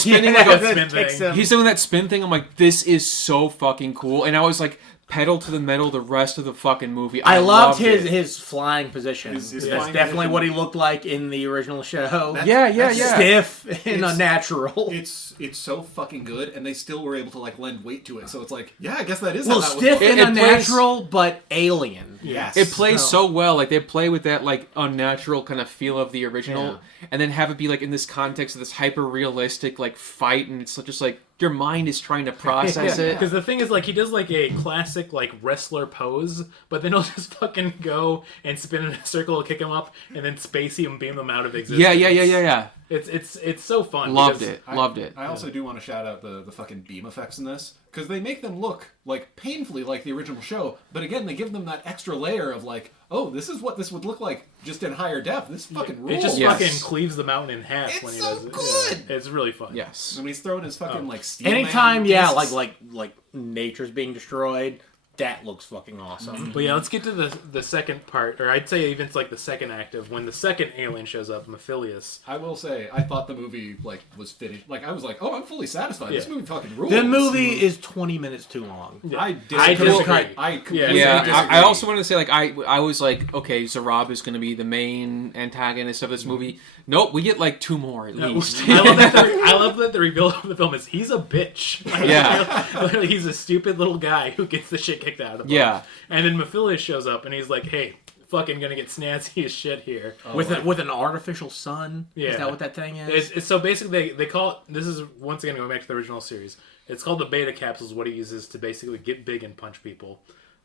spinning like a spin thing. He's doing that spin thing. I'm like, this is so fucking cool. And I was like, pedal to the metal the rest of the fucking movie. I loved it. his flying position. His That's flying definitely position. what he looked like in the original show. Yeah. Stiff and It's- unnatural. It's so fucking good, and they still were able to like lend weight to it. So it's like, yeah, I guess that is Well, how that stiff was. and It unnatural, but alien. Yes, It plays so well. Like, they play with that, like, unnatural kind of feel of the original, and then have it be, like, in this context of this hyper-realistic, like, fight, and it's just, like, your mind is trying to process it. Because the thing is, like, he does, like, a classic, like, wrestler pose, but then he'll just fucking go and spin in a circle, kick him up, and then Spacey and beam them out of existence. Yeah. It's so fun. Loved because- it. Loved it. I also do want to shout out the fucking beam effects in this, because they make them look like painfully like the original show, but again, they give them that extra layer of like, oh, this is what this would look like just in higher def. This fucking rules. It just Yes. fucking cleaves the mountain in half It's when he so does it. good! Yeah. It's really fun. Yes. when he's throwing his fucking like steel Anytime, man yeah, discs. like nature's being destroyed, that looks fucking awesome. But yeah, let's get to the second part, or I'd say even it's like the second act of when the second alien shows up, Mephilius. I will say, I thought the movie like was finished. Like I was like, oh, I'm fully satisfied. This Yeah. movie fucking rules. The movie is 20 minutes too long. I I disagree. I completely Yeah, disagree. I also wanted to say, like, I was like, okay, Zarab is going to be the main antagonist of this movie. Nope, we get, like, 2 more at least. I love that the reveal of the film is he's a bitch. Like, Yeah. literally, he's a stupid little guy who gets the shit kicked out of him. Yeah. And then Mephilius shows up and he's like, hey, fucking gonna get snazzy as shit here. With an artificial sun? Yeah. Is that what that thing is? It's so basically they call it, this is once again going back to the original series, it's called the beta capsules, what he uses to basically get big and punch people.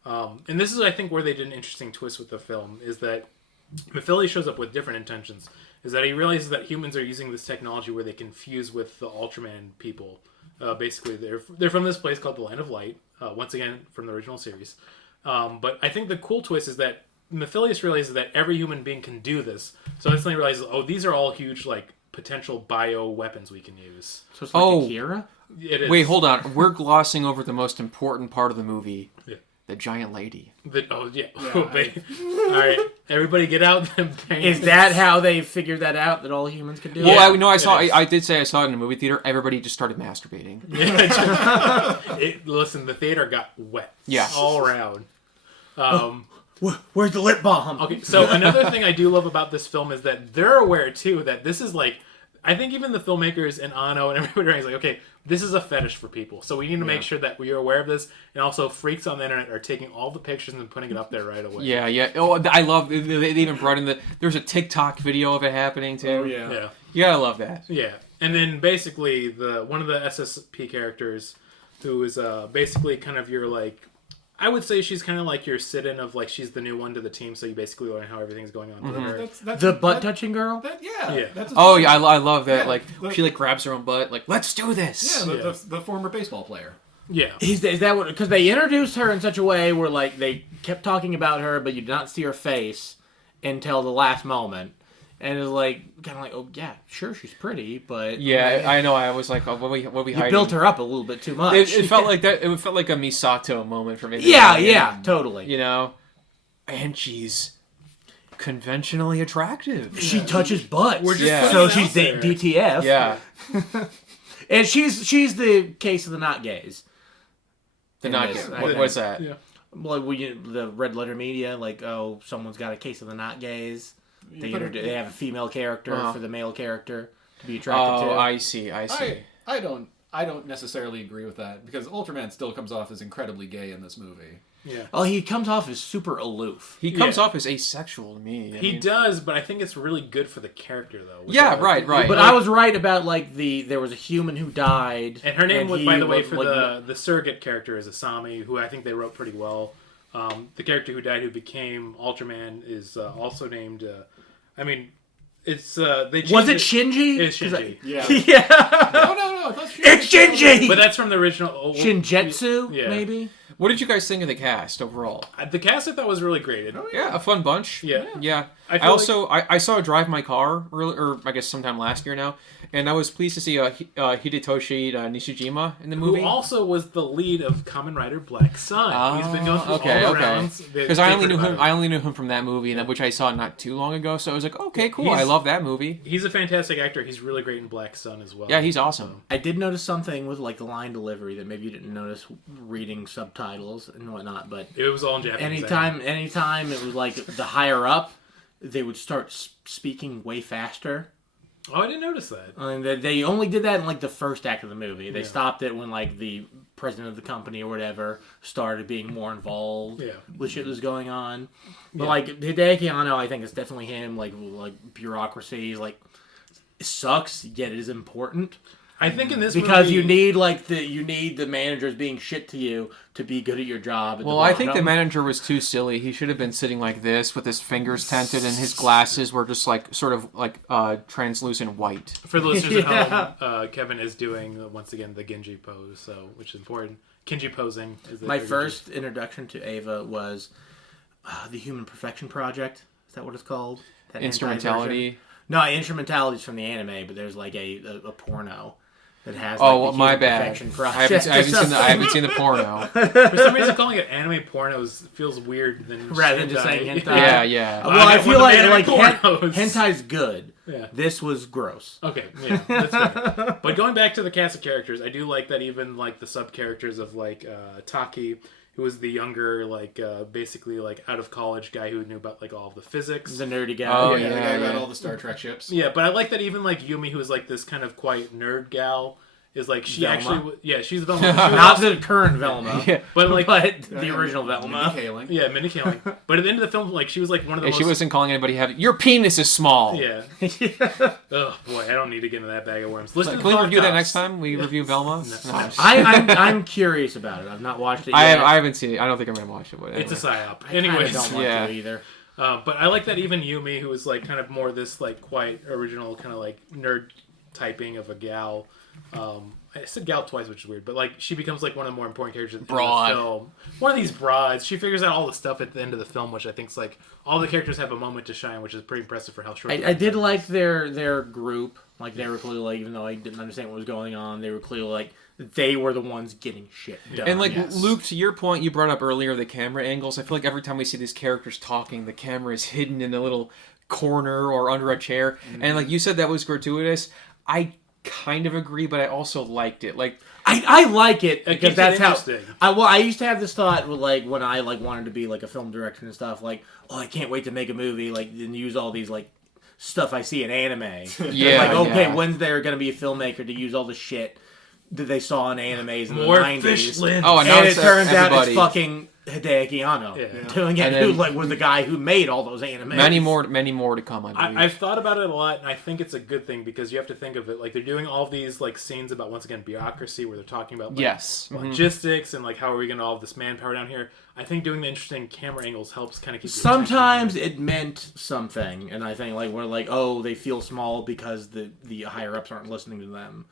And this is, I think, where they did an interesting twist with the film, is that Mephilius shows up with different intentions. Is that he realizes that humans are using this technology where they can fuse with the Ultraman people. Basically, they're from this place called the Land of Light, once again from the original series. But I think the cool twist is that Mephilius realizes that every human being can do this. So instantly realizes, oh, these are all huge, like, potential bio weapons we can use. So it's like Oh. Akira? It is. Wait, hold on. We're glossing over the most important part of the movie. Yeah. The giant lady. Oh, yeah. All right. Everybody get out them pants. Is that how they figured that out, that all humans could do it? Well, I it saw. is. I did say I saw it in a movie theater. Everybody just started masturbating. Listen, the theater got wet. Yeah. All around. Where's the lip balm? Okay, so another thing I do love about this film is that they're aware, too, that this is like... I think even the filmmakers and Anno and everybody is like, okay, this is a fetish for people, so we need to make sure that we are aware of this, and also freaks on the internet are taking all the pictures and putting it up there right away. Yeah. Oh, I love. They even brought in there's a TikTok video of it happening too. Oh yeah. Yeah. You gotta love that. Yeah, and then basically one of the SSP characters, who is basically kind of your like, I would say she's kind of like your sit-in of like she's the new one to the team, so you basically learn how everything's going on. That's The butt-touching girl? Yeah. That's Oh yeah, I love that. Yeah, Like she like grabs her own butt. Like let's do this. yeah, the former baseball player. Yeah. Is that what? Because they introduced her in such a way where like they kept talking about her, but you did not see her face until the last moment, and it was like kind of like, oh yeah, sure she's pretty, but Yeah, I know. I was like, oh, what we you hiding? built her up a little bit too much. It felt like that. It felt like a Misato moment for me. yeah, totally. You know, and she's conventionally attractive. She touches butts. We're just Yeah. So putting it she's out there. DTF. Yeah, And she's the case of the not gays. the In not this, gay. I What's think. that? Yeah. Like the red letter media, like, oh, someone's got a case of the not gays. They have a female character for the male character to be attracted to. Oh, I see. I don't necessarily agree with that because Ultraman still comes off as incredibly gay in this movie. Yeah. Oh, he comes off as super aloof. He comes Yeah. off as asexual to me. I He mean- does, but I think it's really good for the character though. Yeah, right. But I was right about like there was a human who died, And her name was, he by the way, was, for like, the surrogate character is Asami, who I think they wrote pretty well. The character who died, who became Ultraman, is also named. It's they changed was it Shinji? It's Shinji, Yeah. Yeah, No. it's Shinji. but that's from the original. Shinjetsu, Yeah. maybe. What did you guys think of the cast overall? The cast I thought was really great. Yeah, a fun bunch. Yeah. Yeah. I I feel also I saw Drive My Car early, or I guess sometime last year now, and I was pleased to see Hidetoshi Nishijima in the movie. Who also was the lead of Kamen Rider Black Sun. He's been going through all the rounds. Because I only knew him from that movie, and which I saw not too long ago. So I was like, okay, cool. I love that movie. He's a fantastic actor. He's really great in Black Sun as well. Yeah, he's awesome. I did notice something with like the line delivery that maybe you didn't notice reading subtitles and whatnot, but It was all in Japanese. anytime it was like the higher up, they would start speaking way faster. Oh, I didn't notice that. And they only did that in like the first act of the movie. They stopped it when like the president of the company or whatever started being more involved with shit that was going on. But like Hideaki Anno, I think it's definitely him. Like bureaucracy, like it sucks, yet it is important. I think in this Because movie, you need the managers being shit to you to be good at your job. At Well, I think the manager was too silly. He should have been sitting like this with his fingers tented, and his glasses were just like sort of like translucent white. for the listeners at home, Kevin is doing once again the Genji pose, so which is important. Kinji posing is the My first introduction to Ava was the Human Perfection Project. Is that what it's called? That hentai Instrumentality. version? No, Instrumentality's from the anime, but there's like a porno that has. Oh, like, the my Human bad. Perfection I Project. haven't seen the porno. For some reason, calling it anime pornos feels weird than Rather than just saying hentai. Yeah. Well, I got feel one of the like anime pornos. hentai's good. Yeah. This was gross. Okay, yeah, that's fair. But going back to the cast of characters, I do like that even like the sub characters of like Taki, who was the younger, like basically like out of college guy who knew about like all of the physics. The nerdy guy. Oh, The guy yeah. about all the Star Trek ships. Yeah, but I like that even like Yumi, who is like this kind of quite nerd gal, is like she Velma. actually she's Velma. She was Not also- the current Velma. Yeah. but like the original Velma. Kaling. yeah, Minnie Kaling. But at the end of the film, like she was like one of the Hey, most. she wasn't calling anybody heavy. Your penis is small. Yeah. Oh boy, I don't need to get into that bag of worms. Listen Can to we the review that Cops. next time? We review Velma? No. I'm curious about it. I've not watched it yet. I haven't seen it. I don't think I'm gonna watch it. But It's a anyway. psyop. I kinda Anyways, don't want Yeah. to either. but I like that even Yumi, who is like kind of more this like quite original kind of like nerd typing of a gal. I said gal twice, which is weird, but like she becomes like one of the more important characters in Broad. the film. One of these broads. She figures out all the stuff at the end of the film, which I think's like all the characters have a moment to shine, which is pretty impressive for how short. I did like their group. Like they were clearly like, even though I didn't understand what was going on, they were clearly like they were the ones getting shit done. And like Yes. Luke, to your point, you brought up earlier the camera angles. I feel like every time we see these characters talking, the camera is hidden in a little corner or under a chair. And like you said, that was gratuitous. I kind of agree, but I also liked it. Like I like it keeps because it that's how. interesting. I used to have this thought with like when I like wanted to be like a film director and stuff. Like, oh, I can't wait to make a movie. Like, and use all these like stuff I see in anime. Yeah, like, okay, yeah. when's there going to be a filmmaker to use all the shit that they saw in animes in More the 90s? fish limbs. Oh, and now And it it's turns out everybody. it's fucking Hideaki Anno doing it, And then- who like was the guy who made all those animes. Many more to come, I believe. I've thought about it a lot, and I think it's a good thing because you have to think of it like they're doing all these like scenes about once again bureaucracy, where they're talking about like, Yes. Mhm. logistics and like how are we going to all have this manpower down here. I think doing the interesting camera angles helps kind of keep. Sometimes it meant something, and I think like we're like, oh, they feel small because the higher ups aren't listening to them.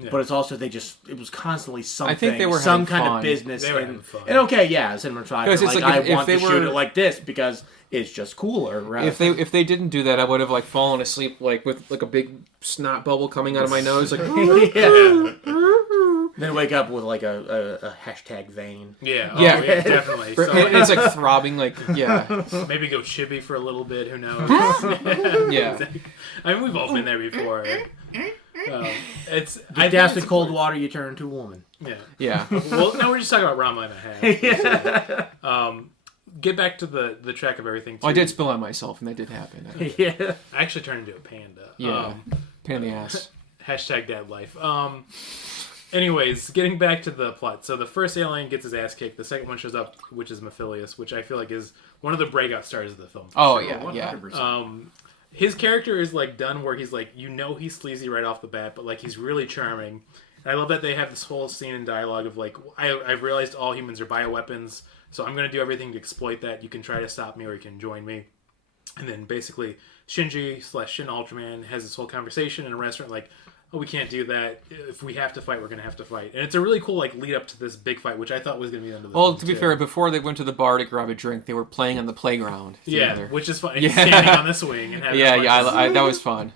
Yeah. But it's also it was constantly something. I think they were some having kind fun. of business. They were and, having fun. and okay, yeah, cinematographer. Because it's Like, like I if want they to shoot were- it like this because it's just cooler. Rather If they didn't do that, I would have like fallen asleep like with like a big snot bubble coming out of my nose, like yeah. Then wake up with like a hashtag vein. Yeah, Yeah. yeah, definitely. So, and it's like throbbing, like yeah, maybe go chibi for a little bit. Who knows? yeah. I mean, we've all been there before. It's I Get think doused in it's cold water, you turn into a woman. Yeah. Yeah. Well, no, we're just talking about Ranma and a half. Get back to the track of everything. Too. Well, I did spill on myself, and that did happen. Yeah. I actually turned into a panda. Yeah. Pain in the ass. Hashtag dad life. Anyways, getting back to the plot. So the first alien gets his ass kicked. The second one shows up, which is Mephilius, which I feel like is one of the breakout stars of the film. Oh Sure. yeah, yeah. 100%. His character is like done where he's like, you know, he's sleazy right off the bat, but like he's really charming. And I love that they have this whole scene and dialogue of like, I've realized all humans are bioweapons, so I'm going to do everything to exploit that. You can try to stop me or you can join me. And then basically Shinji / Shin Ultraman has this whole conversation in a restaurant like, oh, we can't do that. If we have to fight, we're going to have to fight. And it's a really cool like lead up to this big fight, which I thought was going to be the end of the Well, film, to be too. fair, before they went to the bar to grab a drink, they were playing on the playground Yeah, together. which is fun. Yeah. Standing on the swing and having Yeah, fun. yeah, that was fun.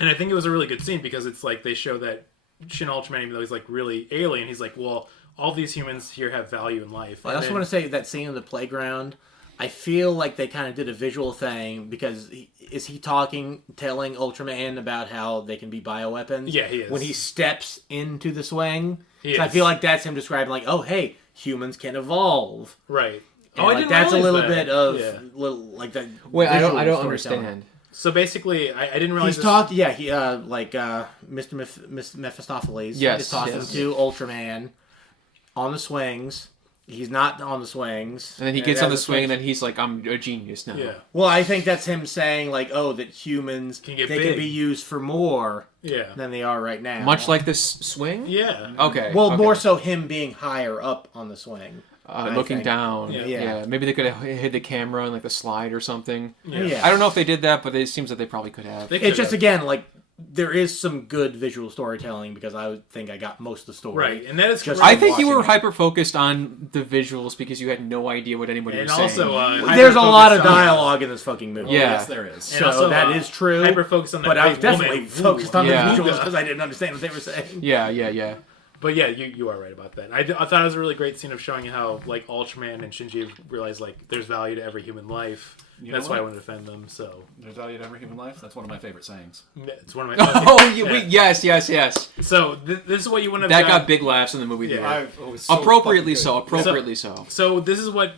And I think it was a really good scene because it's like they show that Shin Ultraman, even though he's like really alien, he's like, well, all these humans here have value in life. I also want to say that scene in the playground, I feel like they kind of did a visual thing because is he telling Ultraman about how they can be bioweapons? Yeah, he is. When he steps into the swing. He So I is. feel like that's him describing like, oh, hey, humans can evolve. Right. And I like didn't that's a realize little that. bit of Yeah. little like that. Wait, I don't storytelling. understand. So basically, I didn't realize He's this. talked, yeah. He Mr. Mephistopheles Yes, is talking yes. to Ultraman on the swings. He's not on the swings, And then he gets on the as a swing, and then he's like, "I'm a genius now." Yeah. Well, I think that's him saying like, oh, that humans Can get they big. can be used for more Yeah. than they are right now. Much like this swing. Yeah. Okay. well, okay. more so him being higher up on the swing. I looking think. down. Yeah. Yeah. Maybe they could have hid the camera on like the slide or something. Yeah. I don't know if they did that, but it seems like they probably could have. They It's could just have. again like there is some good visual storytelling because I would think I got most of the story. Right, and that is Just- correct. I think you were watching it. hyper focused on the visuals because you had no idea what anybody And was also, saying. There's a lot of hyper-focused on- dialogue in this fucking movie. Yeah. Yes, there is. And So also, that is true. Hyper focused on that. But I was big definitely woman. focused on Yeah. the visuals because I didn't understand what they were saying. Yeah, yeah, yeah. But yeah, you are right about that. I thought it was a really great scene of showing how like Ultraman and Shinji realize like there's value to every human life. You That's know why I what? want to defend them. So There's value to every human life. That's one of my favorite sayings. it's one of my. Oh, Yeah. yes. So this is what you want to. That got big laughs in the movie theater. Yeah. Appropriately so. Appropriately so. So this is what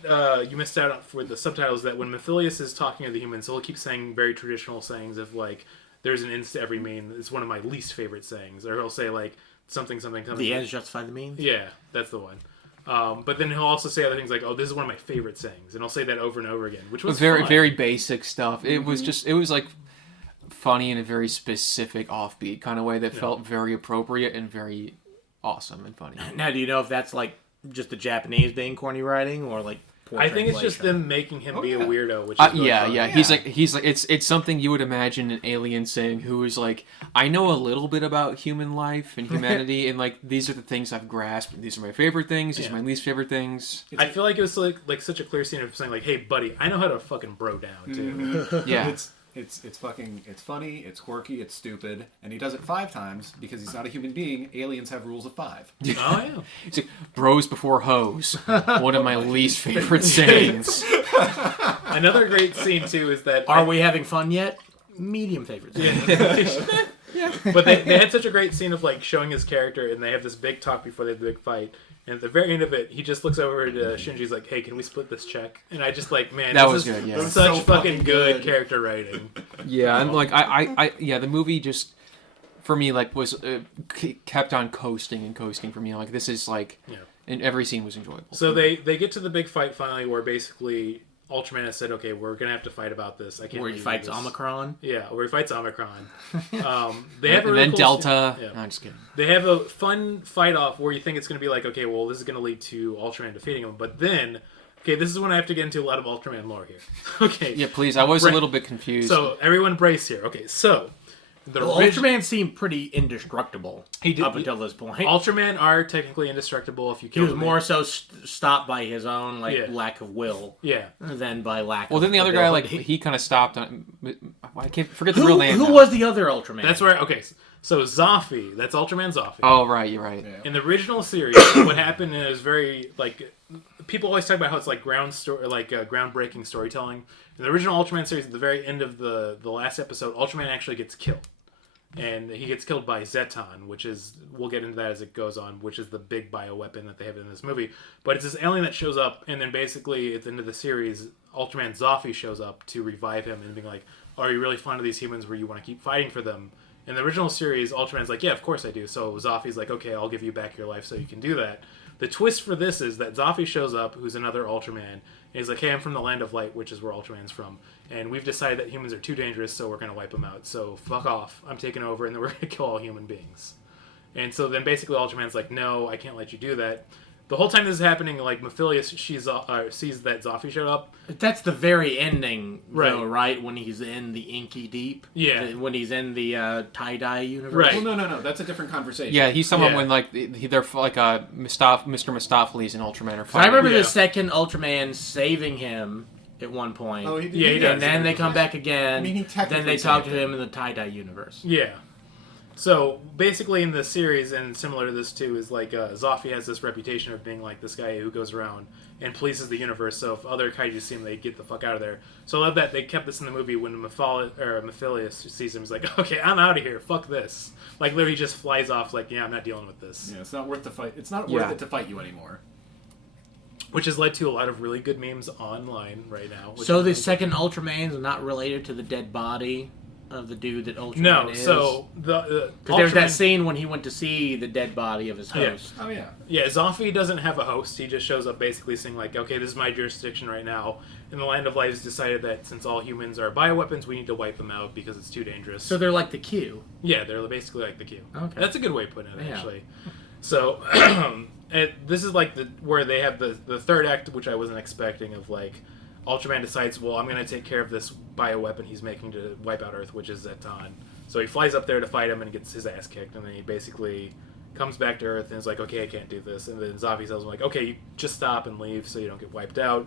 you missed out on with the subtitles, that when Mephilius is talking to the humans, he'll keep saying very traditional sayings of like, there's an ends to every mean. It's one of my least favorite sayings. Or he'll say like, something. The ends justify the means. Yeah, that's the one. But then he'll also say other things like, oh, this is one of my favorite sayings. And he'll say that over and over again, which was Very, fun. very basic stuff. It was just, it was like funny in a very specific offbeat kind of way that felt very appropriate and very awesome and funny. Now, do you know if that's like just the Japanese being corny writing or like? Poor I think it's just translation? them making him be a weirdo, which is really Yeah, fun. yeah. He's like it's something you would imagine an alien saying who is like, I know a little bit about human life and humanity, and like these are the things I've grasped. And these are my favorite things. These are my least favorite things. I feel like it was like such a clear scene of saying like, hey, buddy, I know how to fucking bro down too. Yeah. It's funny, it's quirky, it's stupid, and he does it 5 times because he's not a human being. Aliens have rules of 5. Oh yeah. He's like, bros before hoes. One of my least favorite sayings. Another great scene too is that Are we having fun yet? medium favorite. Yeah. But they had such a great scene of like showing his character, and they have this big talk before they have the big fight. And at the very end of it, he just looks over to Shinji's like, "Hey, can we split this check?" And I just like, man, That this was is good, yeah. such So fucking good character writing. Yeah, and like yeah, the movie just for me like was kept on coasting for me. Like this is like, and every scene was enjoyable. So they get to the big fight finally, where basically Ultraman has said, "Okay, we're gonna have to fight about this. I can't." Where he fights Omicron. Yeah, where he fights Omicron. They have and a really then cool Delta. scene. Yeah. No, I'm just kidding. They have a fun fight off where you think it's going to be like, okay, well, this is going to lead to Ultraman defeating him. But then, okay, this is when I have to get into a lot of Ultraman lore here. Okay. Yeah, please. I was a little bit confused. So, everyone brace here. Okay, so. Ultraman seemed pretty indestructible up until this point. Ultraman are technically indestrucable if you kill He was them. more so stopped by his own lack of will than by lack well, of then the other guy, like, ability. he kind of stopped on... I can't forget the real name Who now. was the other Ultraman? That's where, okay, so Zophy, that's Ultraman Zophy. Oh, right, you're right. In the original series, what happened is very, like, people always talk about how it's like groundbreaking storytelling. In the original Ultraman series, at the very end of the last episode, Ultraman actually gets killed. And he gets killed by Zeton, which is, we'll get into that as it goes on, which is the big bioweapon that they have in this movie. But it's this alien that shows up, and then basically at the end of the series, Ultraman Zophy shows up to revive him and being like, are you really fond of these humans where you want to keep fighting for them? In the original series, Ultraman's like, yeah, of course I do. So Zophy's like, okay, I'll give you back your life so you can do that. The twist for this is that Zophy shows up, who's another Ultraman, and he's like, hey, I'm from the Land of Light, which is where Ultraman's from. And we've decided that humans are too dangerous, so we're going to wipe them out. So fuck off. I'm taking over, and then we're going to kill all human beings. And so then basically Ultraman's like, no, I can't let you do that. The whole time this is happening, like, Mephilius sees that Zophy showed up. That's the very ending, Right. though, right? When he's in the Inky Deep. Yeah. When he's in the tie-dye universe. Right. Well, no. That's a different conversation. Yeah, he's someone Yeah. when, like, they're like Mr. Mistopheles and Ultraman are I fighting. remember Yeah. the second Ultraman saving him at one point. Oh, he did. Yeah, he does. and then they come back again. I mean, he technically then they talk to saved him in the tie-dye universe. Yeah. So basically in the series, and similar to this too, is like Zophy has this reputation of being like this guy who goes around and polices the universe. So if other kaiju see him, they get the fuck out of there. So I love that they kept this in the movie. When Mephilius sees him, he's like, okay, I'm out of here. Fuck this. Like literally just flies off. Like, yeah, I'm not dealing with this. Yeah, it's not worth the fight. It's not worth it to fight you anymore. Which has led to a lot of really good memes online right now. So the second Ultraman is not related to the dead body of the dude that Ultraman No, is? so the Because there's that Ultraman- scene when he went to see the dead body of his host. Oh yeah. Yeah, Zophy doesn't have a host. He just shows up basically saying like, okay, this is my jurisdiction right now. And the Land of Light has decided that since all humans are bioweapons, we need to wipe them out because it's too dangerous. So they're like the Q. Yeah, they're basically like the Q. Okay. That's a good way of putting it, Yeah. actually. So, this is like where they have the third act, which I wasn't expecting, of like, Ultraman decides, well, I'm going to take care of this bioweapon he's making to wipe out Earth, which is Zeton. So he flies up there to fight him and gets his ass kicked, and then he basically comes back to Earth and is like, okay, I can't do this. And then Zophy tells him, like, okay, you just stop and leave so you don't get wiped out.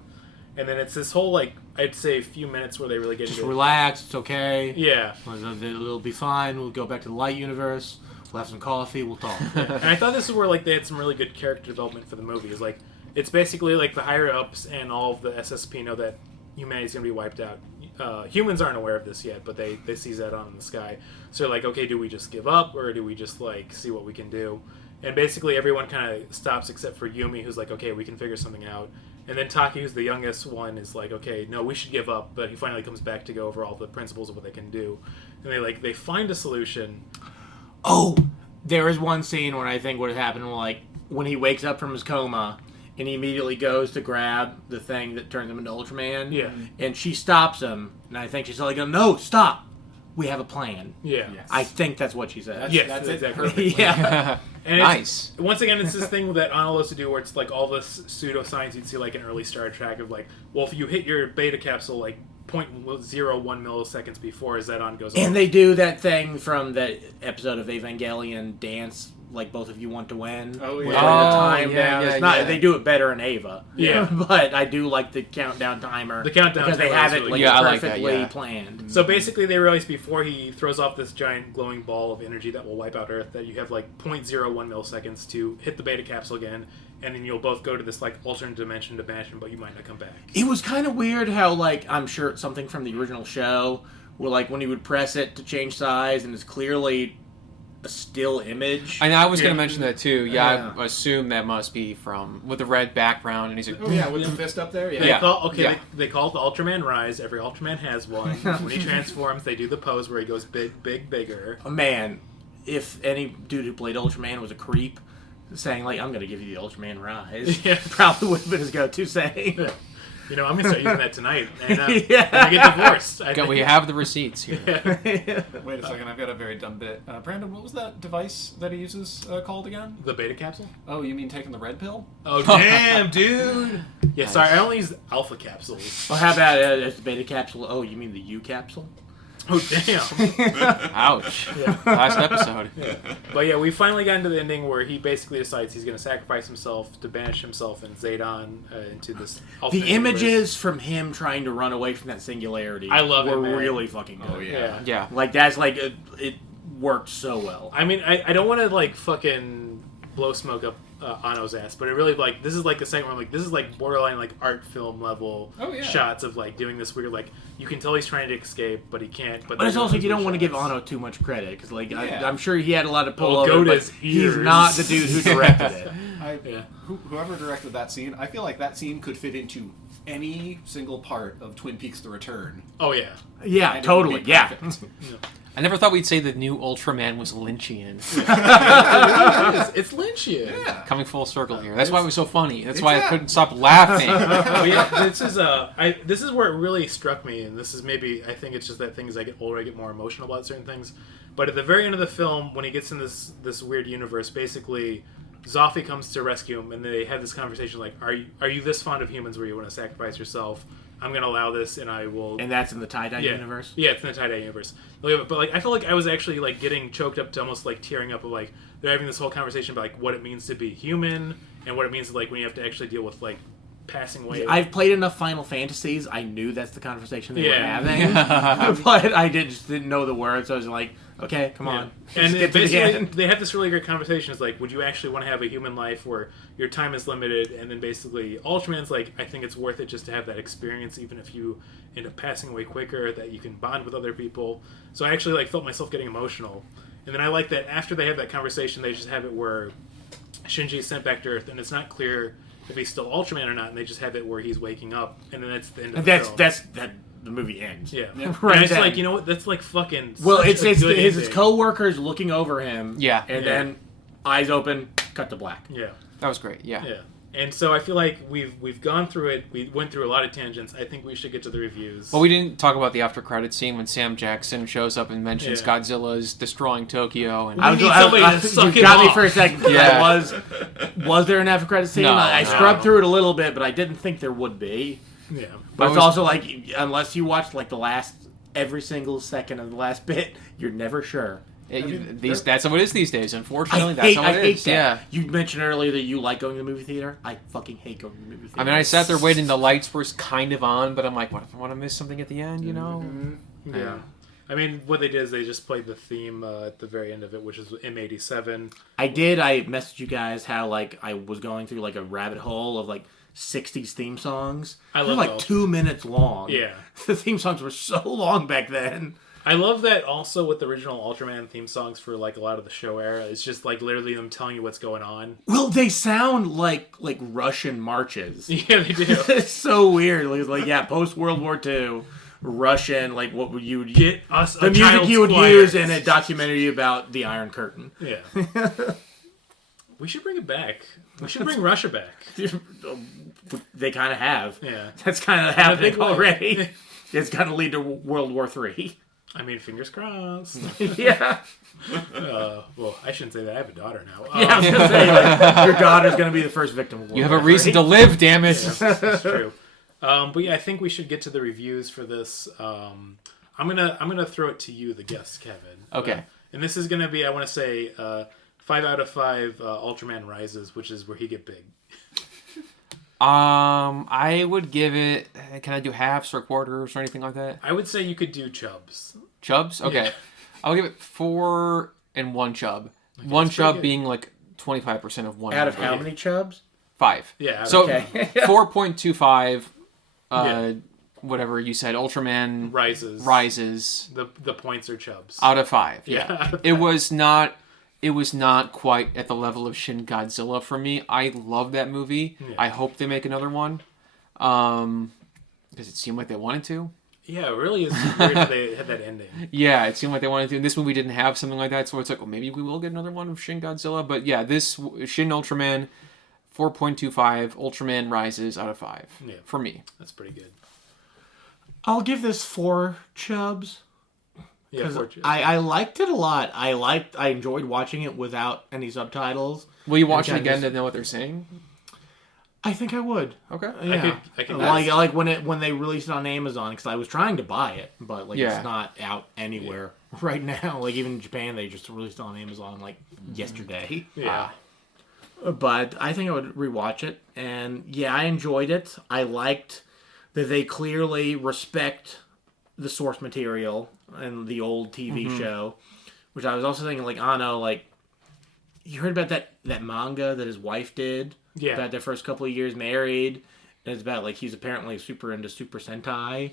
And then it's this whole, like, I'd say a few minutes where they really get Just into relax, it's okay. Yeah. It'll be fine. We'll go back to the light universe. We'll have some coffee. We'll talk. And I thought this is where, like, they had some really good character development for the movie. Is like, it's basically, like, the higher-ups and all of the SSP know that humanity's going to be wiped out. Humans aren't aware of this yet, but they see Zeton in the sky. So they're like, okay, do we just give up, or do we just, like, see what we can do? And basically everyone kind of stops except for Yumi, who's like, okay, we can figure something out. And then Taki, who's the youngest one, is like, okay, no, we should give up. But he finally comes back to go over all the principles of what they can do. And they find a solution. Oh, there is one scene where I think what happened, like, when he wakes up from his coma, and he immediately goes to grab the thing that turns him into Ultraman. Yeah. And she stops him, and I think she's like, no, stop. We have a plan. Yeah. Yes. I think that's what she said. Yes, That's exactly. it. Yeah. And Nice. Once again, it's this thing that Anna loves to do where it's like all this pseudoscience you'd see like in early Star Trek of like, well, if you hit your beta capsule like 0.01 milliseconds before Zeton goes off. And they do that thing from that episode of Evangelion, Dance, like both of you want to win. Oh, yeah. Where they bring the time yeah, down. yeah, It's not, yeah. They do it better in Ava. Yeah. But I do like the countdown timer. The countdown because they timer have is it really like good. Yeah, I like that, perfectly yeah. planned. So basically, they realize before he throws off this giant glowing ball of energy that will wipe out Earth that you have like 0.01 milliseconds to hit the beta capsule again, and then you'll both go to this like alternate dimension, but you might not come back. It was kind of weird how, like, I'm sure it's something from the original show where like when he would press it to change size, and it's clearly a still image. And I was going to mention that too. Yeah, I assume that must be from with the red background, and he's like, oh yeah, with the fist up there. They call they call it the Ultraman Rise. Every Ultraman has one. When he transforms, they do the pose where he goes big, big, bigger. Oh, man, if any dude who played Ultraman was a creep, saying like, "I'm going to give you the Ultraman Rise," probably would have been his go-to saying. You know, I'm going to start using that tonight. And when I get divorced. We have the receipts here. Wait a second, I've got a very dumb bit. Brandon, what was that device that he uses called again? The beta capsule? Oh, you mean taking the red pill? Oh, damn, dude! Yeah, sorry, I only use alpha capsules. Well, how about the beta capsule? Oh, you mean the U capsule? Oh, damn. Ouch. Yeah. Last episode. Yeah. But yeah, we finally got into the ending where he basically decides he's going to sacrifice himself to banish himself and Zedon into this The images from him trying to run away from that singularity were really fucking good. Oh, yeah. Like, that's like, it worked so well. I mean, I don't want to, like, fucking blow smoke up Anno's ass, but it really, like, this is like the second one, like, this is like borderline, like, art film level shots of, like, doing this weird, like, you can tell he's trying to escape, but he can't. But it's also, you don't want to give Anno too much credit, because, like, I'm sure he had a lot of pull over, but he's not the dude who directed it. Whoever directed that scene, I feel like that scene could fit into any single part of Twin Peaks: The Return. Oh, yeah. Yeah, totally, yeah. I never thought we'd say the new Ultraman was Lynchian. It's Lynchian. Yeah. Coming full circle here. That's why it was so funny. That's why I couldn't stop laughing. Oh, yeah, this is where it really struck me, and this is maybe, I think it's just that thing as I get older, I get more emotional about certain things. But at the very end of the film, when he gets in this weird universe, basically, Zoffy comes to rescue him, and they have this conversation like, are you this fond of humans where you want to sacrifice yourself? I'm going to allow this, and I will... And that's in the tie-dye universe? Yeah, it's in the tie-dye universe. But, like, I feel like I was actually, like, getting choked up to almost, like, tearing up of, like, they're having this whole conversation about, like, what it means to be human, and what it means, like, when you have to actually deal with, like, passing away. I've played enough Final Fantasies. I knew that's the conversation they were having. But I just didn't know the words, so I was like, okay, come on. And basically, they have this really great conversation. It's like, would you actually want to have a human life where your time is limited? And then basically, Ultraman's like, I think it's worth it just to have that experience, even if you end up passing away quicker, that you can bond with other people. So I actually like felt myself getting emotional. And then I like that after they have that conversation, they just have it where Shinji is sent back to Earth, and it's not clear if he's still Ultraman or not, and they just have it where he's waking up, and then that's the end of the film. The movie ends. Yeah. Right. And it's like, you know what? That's like fucking. Well, it's his co-workers looking over him. Yeah. And then eyes open, cut to black. Yeah. That was great. Yeah. Yeah. And so I feel like we've gone through it. We went through a lot of tangents. I think we should get to the reviews. Well, we didn't talk about the after credit scene when Sam Jackson shows up and mentions Godzilla's destroying Tokyo. And you got me for a second. Yeah. Was there an after credit scene? No, I scrubbed through it a little bit, but I didn't think there would be. Yeah. But it's also like, unless you watch like every single second of the last bit, you're never sure. That's what it is these days. Unfortunately, that's how it is. Yeah. You mentioned earlier that you like going to the movie theater. I fucking hate going to the movie theater. I mean, I sat there waiting. The lights were kind of on, but I'm like, what if I want to miss something at the end? You know? Mm-hmm. Yeah. I mean, what they did is they just played the theme at the very end of it, which is M87. I messaged you guys how like I was going through like a rabbit hole of like 60s theme songs. They're like 2 minutes long. Yeah. The theme songs were so long back then. I love that also with the original Ultraman theme songs for like a lot of the show era. It's just like literally them telling you what's going on. Well, they sound like Russian marches. Yeah, they do. It's so weird. Like post World War II, Russian, like what would you get us the music you would use in a documentary about the Iron Curtain. Yeah. We should bring it back. We should bring Russia back. They kind of have. Yeah. That's kind of happening already. It's going to lead to World War III. I mean, fingers crossed. Yeah. Well, I shouldn't say that. I have a daughter now. Yeah, I was going to say, like, your daughter's going to be the first victim of World You have War a reason III. to live, damn it. Yeah, that's true. But yeah, I think we should get to the reviews for this. I'm gonna throw it to you, the guest, Kevin. Okay. And this is gonna be, I want to say, 5 out of 5 Ultraman Rises, which is where he get big. I would give it. Can I do halves or quarters or anything like that? I would say you could do chubs. Chubs? Okay. Yeah. I'll give it 4 and 1 chub. Okay, one that's chub pretty good. being like 25% of one. Out of how many chubs? 5. Yeah. So Okay. 4.25. whatever you said, Ultraman Rises. The points are chubs. Out of 5. Yeah. Yeah. It was not quite at the level of Shin Godzilla for me. I love that movie. Yeah. I hope they make another one. Because it seemed like they wanted to. Yeah, it really is weird that they had that ending. Yeah, it seemed like they wanted to. And this movie didn't have something like that, so it's like, well, maybe we will get another one of Shin Godzilla. But yeah, this Shin Ultraman, 4.25, Ultraman Rises out of 5. Yeah. For me. That's pretty good. I'll give this 4 chubs. Yeah, 4 chubs. I liked it a lot. I enjoyed watching it without any subtitles. Will you watch it again to know what they're saying? I think I would. Okay. Yeah. I could like when they released it on Amazon, because I was trying to buy it, but it's not out anywhere right now. Like even in Japan, they just released it on Amazon yesterday. Yeah. But I think I would rewatch it, and yeah, I enjoyed it. I liked that they clearly respect the source material and the old TV show, which I was also thinking Anno, you heard about that manga that his wife did. Yeah. About their first couple of years married. And it's about, he's apparently super into Super Sentai.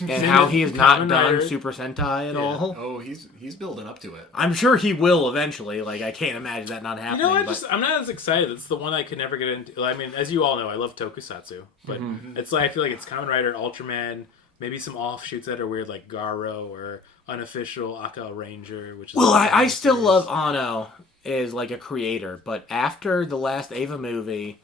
And how he has not done Super Sentai at all. Oh, he's building up to it. I'm sure he will eventually. I can't imagine that not happening. I'm not as excited. It's the one I could never get into. I mean, as you all know, I love Tokusatsu. But it's I feel like it's Kamen Rider, Ultraman, maybe some offshoots that are weird, like Garo or unofficial Aka Ranger, which is... Well, I still love Anno as, a creator. But after the last Ava movie...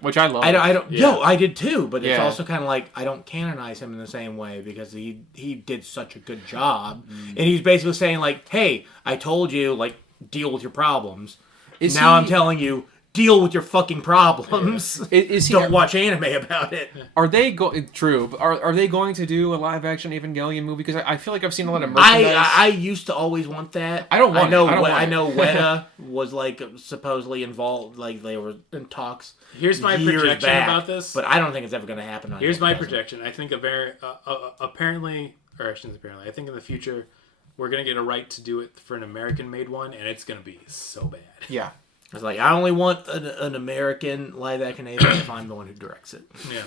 Which I love. I don't. Yeah. I did too. But it's also kind of I don't canonize him in the same way because he did such a good job, and he's basically saying "Hey, I told you deal with your problems. I'm telling you deal with your fucking problems. Yeah. Don't watch anime about it." Are they True? But are they going to do a live action Evangelion movie? Because I feel like I've seen a lot of merchandise. I used to always want that. I don't want it. I know Weta was supposedly involved. They were in talks. Here's my projection about this. But I don't think it's ever going to happen. Here's my projection. I think apparently, or I shouldn't say apparently, I think in the future we're going to get a right to do it for an American-made one, and it's going to be so bad. Yeah. It's I only want an American live-action anime if I'm the one who directs it. Yeah.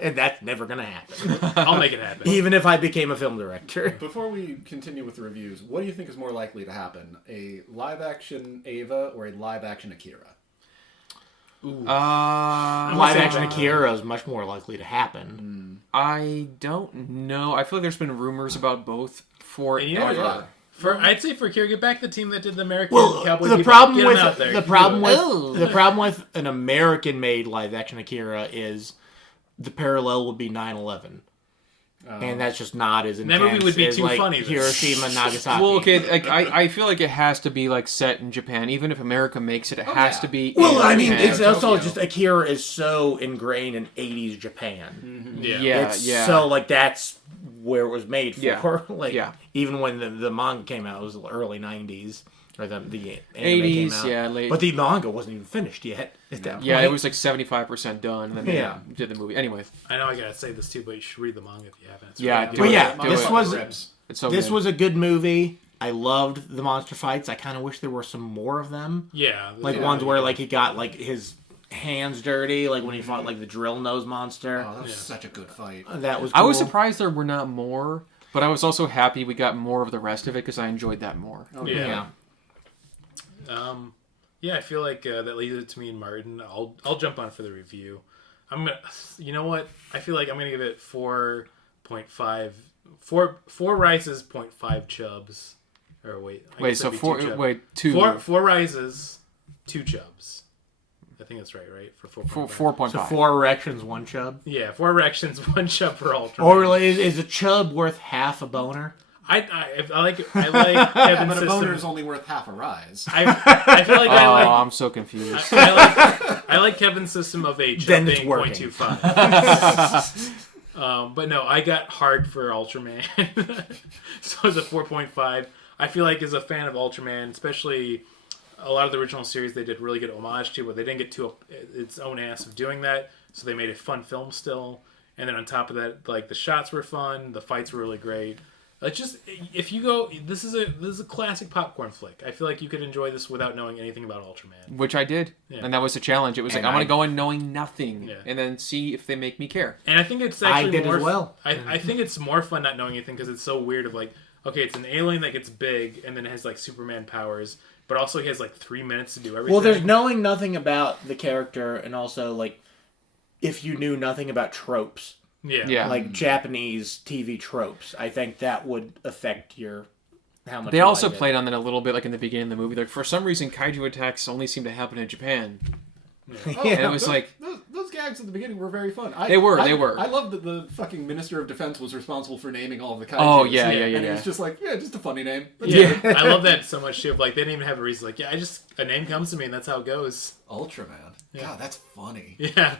And that's never going to happen. I'll make it happen. Even if I became a film director. Before we continue with the reviews, what do you think is more likely to happen? A live-action Ava or a live-action Akira? Live-action Akira is much more likely to happen. I don't know. I feel like there's been rumors about both for I'd say for Akira, get back the team that did the American Cowboy the Bebop. problem Get with them out there. the problem with an American-made live-action Akira is the parallel would be 9/11. And that's just not as intense. That movie would be too funny. Hiroshima, Nagasaki. Well, okay, I feel like it has to be set in Japan. Even if America makes it, it has to be. Well, in Japan. it's also just Akira is so ingrained in '80s Japan. Yeah. So that's where it was made for. Yeah. Even when the manga came out, it was the early '90s. Or the anime 80s, came out. yeah, late. But the manga wasn't even finished yet at that point. Yeah, it was 75% done, and then they did the movie. Anyways. I know I gotta say this too, but you should read the manga if you haven't. This was a good movie. I loved the monster fights. I kind of wish there were some more of them. Yeah. Ones where he got his hands dirty, when he fought the drill nose monster. Oh, that was such a good fight. That was cool. I was surprised there were not more, but I was also happy we got more of the rest of it because I enjoyed that more. Oh, yeah. I feel like that leads it to me and Martin. I'll jump on for the review. You know what? I feel like I'm gonna give it 4.5. Four rises, 0.5 chubs. Or two. Four rises, 2 chubs. I think that's right? For 4.5. So 4 erections, 1 chub. Yeah, 4 erections, 1 chub for Ultraman. Or is a chub worth half a boner? I like Kevin's but a system. boner is only worth half a rise. I feel like I'm so confused. I like Kevin's system of a chub being 0.25. But no, I got hard for Ultraman. So it's a 4.5. I feel like as a fan of Ultraman, especially a lot of the original series, they did really good homage to, but they didn't get to its own ass of doing that. So they made a fun film still. And then on top of that, the shots were fun, the fights were really great. It's just if you go, this is a classic popcorn flick. I feel like you could enjoy this without knowing anything about Ultraman. Which I did, and that was the challenge. It was like I'm gonna go in knowing nothing, Yeah. and then see if they make me care. And I think it's actually more. as well. I think it's more fun not knowing anything because it's so weird. Of like, okay, it's an alien that gets big and then it has like Superman powers, but also he has like 3 minutes to do everything. Well, there's knowing nothing about the character, and also like if you knew nothing about tropes. Yeah. Like Japanese TV tropes. I think that would affect your how much. They you also like it. played on that a little bit, like in the beginning of the movie. Like for some reason, kaiju attacks only seem to happen in Japan. Oh, And it was like those gags at the beginning were very fun. They were. I love that the fucking Minister of Defense was responsible for naming all of the kaiju. Oh, yeah. And Yeah. it was just like, just a funny name. That's Yeah, it. I love that so much too. Like they didn't even have a reason. Like, a name comes to me and that's how it goes. Ultraman. God, that's funny. Yeah.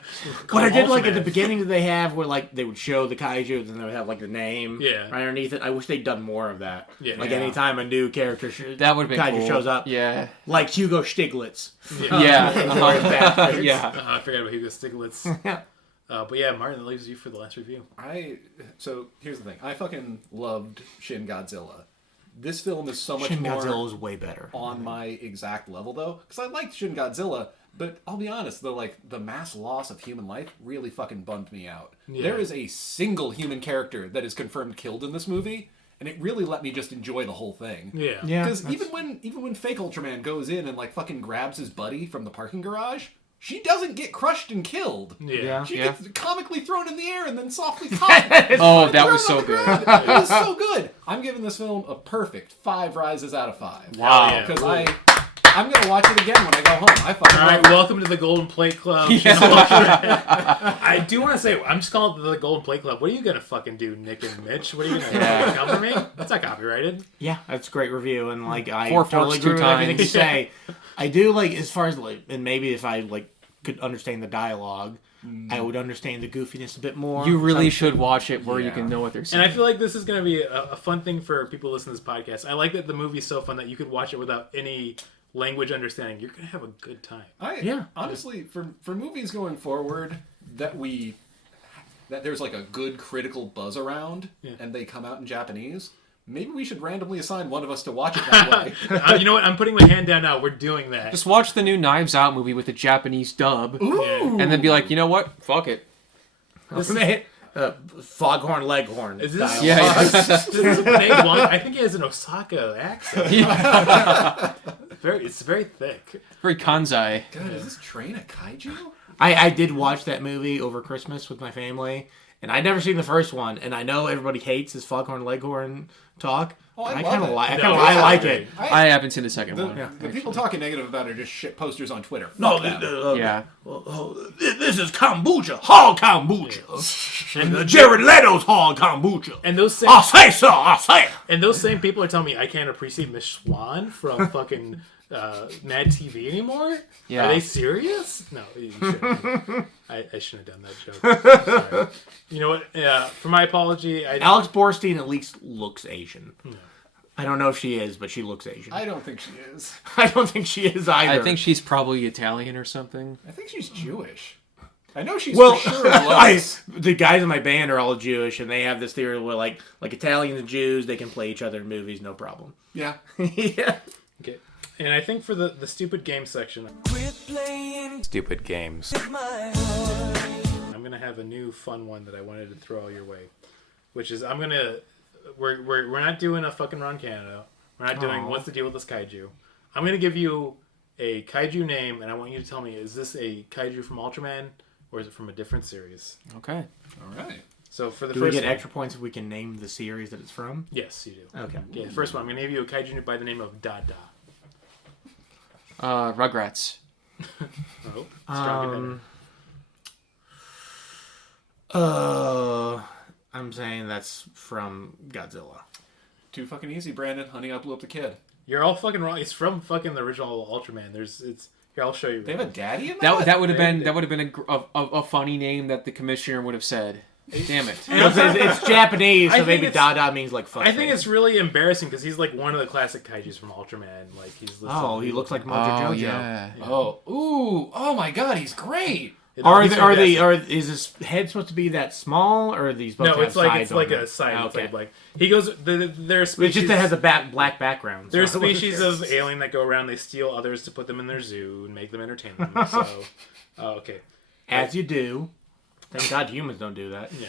What I did like at Ultraman. the beginning that they have where like they would show the kaiju and then they would have like the name Yeah. right underneath it. I wish they'd done more of that. Yeah. Like Yeah. anytime a new character that would have been kaiju cool. shows up. Yeah. Like Hugo Stiglitz. Yeah. Yeah. I forgot about Hugo Stiglitz. But yeah, Martin, that leaves you for the last review. So here's the thing. I fucking loved Shin Godzilla. This film is so much Shin more Godzilla is way better. on my exact level though, because I liked Shin Godzilla, but I'll be honest, the mass loss of human life really fucking bummed me out. Yeah. There is a single human character that is confirmed killed in this movie, and it really let me just enjoy the whole thing. Yeah. Yeah. Because even when fake Ultraman goes in and like fucking grabs his buddy from the parking garage, she doesn't get crushed and killed. Yeah. She gets comically thrown in the air and then softly caught. Oh, that thrown was so on the good. ground. It was so good. I'm giving this film a perfect 5 rises out of 5. Wow. Yeah. Because I'm gonna watch it again when I go home. I fucking All right, love it. welcome to the Golden Plate Club. I do want to say, I'm just calling it the Golden Plate Club. What are you going to fucking do, Nick and Mitch? What are you going to come for me? That's not copyrighted. Yeah, that's a great review, and like I 4 totally forks, agree 2 with everything you times. say. I do like as far as like, and maybe if I like could understand the dialogue, I would understand the goofiness a bit more. You really should watch it where you Yeah. can know what they're saying. And I feel like this is going to be a fun thing for people listening to this podcast. I like that the movie's so fun that you could watch it without any language understanding. You're going to have a good time. Honestly, for movies going forward that there's like a good critical buzz around, and they come out in Japanese. Maybe we should randomly assign one of us to watch it that way. You know what? I'm putting my hand down now. We're doing that. Just watch the new Knives Out movie with the Japanese dub, Yeah. and then be like, you know what? Fuck it. Foghorn Leghorn. Is this? dialogue. Yeah. This is Nate Wong. I think he has an Osaka accent. It's very thick. Very Kanzai. God, is this train a kaiju? I did watch that movie over Christmas with my family, and I'd never seen the first one, and I know everybody hates his Foghorn Leghorn talk. Oh, I but love kind of it. like. No, I it's like great. it. I haven't seen the second one. The people talking negative about it are just shit posters on Twitter. No, Fuck them. Yeah. this is kombucha, hog kombucha, and Jared Leto's hog kombucha. And those same I say so, I say. and those same people are telling me I can't appreciate Miss Swan from fucking Mad TV anymore. Yeah. Are they serious? No, you shouldn't. I shouldn't have done that joke. Sorry. You know what? For my apology, Alex Borstein at least looks Asian. I don't know if she is, but she looks Asian. I don't think she is. I don't think she is either. I think she's probably Italian or something. I think she's Jewish. I know she's Well, for sure was. the guys in my band are all Jewish, and they have this theory where, like Italians and Jews, they can play each other in movies, no problem. Yeah. Yeah. Okay. And I think for the stupid game section, Stupid games. I'm gonna have a new fun one that I wanted to throw your way, which is we're not doing a fucking Ron Canada. We're not doing what's the deal with this kaiju. I'm gonna give you a kaiju name, and I want you to tell me, is this a kaiju from Ultraman or is it from a different series? Okay. All right. So for the Do we first get one, extra points if we can name the series that it's from? yes, you do. Okay. Okay, the first one, I'm gonna give you a kaiju by the name of Dada. Rugrats. Oh, strong contender. I'm saying that's from Godzilla. Too fucking easy, Brandon. Honey, I Blew Up the Kid. You're all fucking wrong. It's from fucking the original Ultraman. Here, I'll show you. They have a daddy in that? That would have been a funny name that the commissioner would have said. Damn it. It's Japanese, I so think maybe it's- Dada means like fuck. I think it's really embarrassing because he's like one of the classic kaijus from Ultraman. Like he's. Oh, he looks like Mojo Oh Jojo. yeah. Oh, ooh, oh my god, he's great. Is this head supposed to be that small, or are these supposed to have sides? No, it's like a side. Okay. It's like he goes. There are species. It just has a black background. There's species of alien that go around. They steal others to put them in their zoo and make them entertain them. So, okay. As you do. Thank God humans don't do that. Yeah.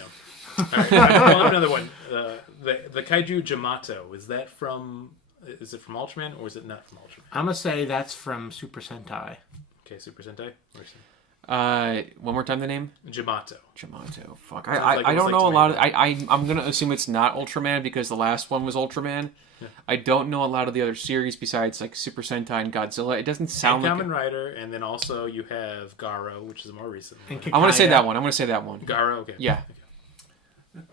All right. I have another one. The Kaiju Jamato. Is it from Ultraman or is it not from Ultraman? I'm gonna say that's from Super Sentai. Okay, Super Sentai. One more time the name? Jamato. Fuck. I don't know a lot of... I'm going to assume it's not Ultraman because the last one was Ultraman. Yeah. I don't know a lot of the other series besides like Super Sentai and Godzilla. It doesn't sound like... Kamen Rider, and then also you have Garo, which is a more recent one. I'm going to say that one. Garo, okay. Yeah. Okay.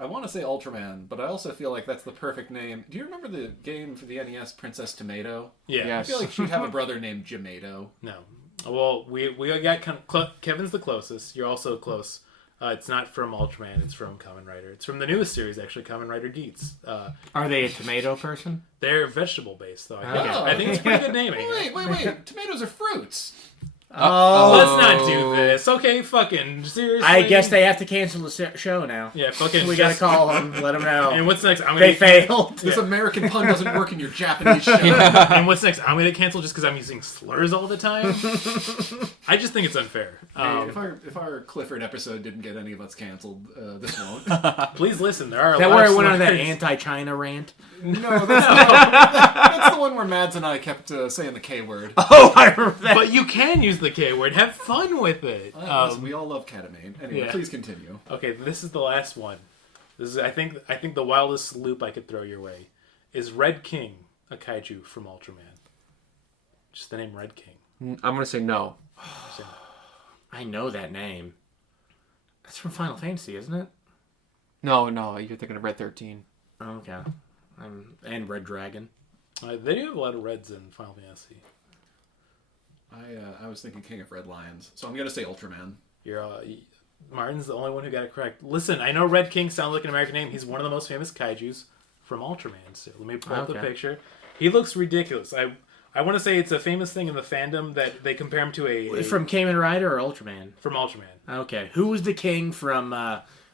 I want to say Ultraman, but I also feel like that's the perfect name. Do you remember the game for the NES, Princess Tomato? Yeah. Yes. I feel like she'd have a brother named Jamato. No. Well, we got Kevin's the closest. You're also close. It's not from Ultraman. It's from Kamen Rider. It's from the newest series, actually, Kamen Rider Geats. Are they a tomato person? They're vegetable based, though. I think it's pretty good naming. Wait! Tomatoes are fruits. Let's not do this. Okay, fucking seriously. I guess they have to cancel the show now. Yeah, fucking. We gotta call them, let them know. And what's next? They failed. This American pun doesn't work in your Japanese show. And what's next? I'm gonna cancel just because I'm using slurs all the time. I just think it's unfair. Hey, if our Clifford episode didn't get any of us canceled, this won't. Please listen. There are. Is that where I went on that anti-China rant? No, that's the one where Mads and I kept saying the K word. Oh, I remember that. But you can use the K word. Have fun with it. Listen, we all love ketamine. Anyway, please continue. Okay, this is the last one. This is I think the wildest loop I could throw your way. Is Red King a kaiju from Ultraman? Just the name Red King. I'm gonna say no. I know that name. That's from Final Fantasy, isn't it? No, you're thinking of Red 13. Oh, okay. And Red Dragon. They do have a lot of reds in Final Fantasy. I was thinking King of Red Lions, so I'm gonna say Ultraman. Martin's the only one who got it correct. Listen, I know Red King sounds like an American name. He's one of the most famous kaijus from Ultraman. So let me pull up the picture. He looks ridiculous. I want to say it's a famous thing in the fandom that they compare him to a from Kamen Rider or Ultraman? From Ultraman. Okay. Who was the king from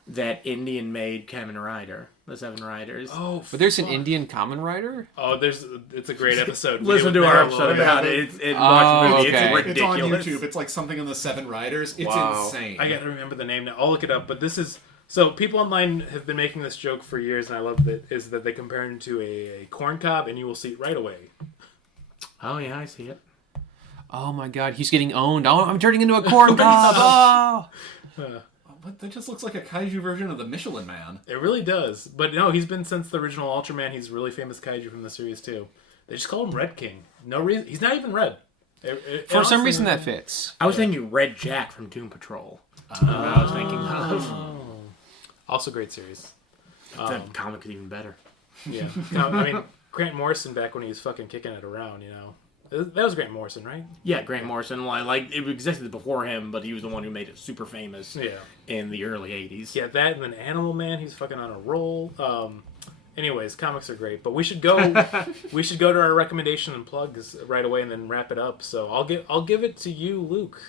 that Indian-made Kamen Rider? The Seven Riders. Oh, but there's an Indian Kamen Rider? Oh, it's a great episode. Listen to our episode about it. Watch the movie. Okay. It's ridiculous. It's on YouTube. It's like something in the Seven Riders. It's insane. I gotta remember the name now. I'll look it up. But this is... So people online have been making this joke for years, and I love it, is that they compare him to a corn cob, and you will see it right away. Oh, yeah, I see it. Oh, my God. He's getting owned. Oh, I'm turning into a corn cob. But that just looks like a kaiju version of the Michelin Man. It really does. But no, he's been since the original Ultraman. He's a really famous kaiju from the series, too. They just call him Red King. No reason. He's not even red. For some reason, that fits. I was thinking Red Jack from Doom Patrol. I was thinking of. Also great series. The comic is even better. Yeah. I mean, Grant Morrison back when he was fucking kicking it around, you know. That was Grant Morrison, right? Yeah, Grant Morrison. Like it existed before him, but he was the one who made it super famous. Yeah. In the early '80s. Yeah, that and then Animal Man. He's fucking on a roll. Anyways, comics are great, but we should go. To our recommendation and plugs right away, and then wrap it up. So I'll give it to you, Luke.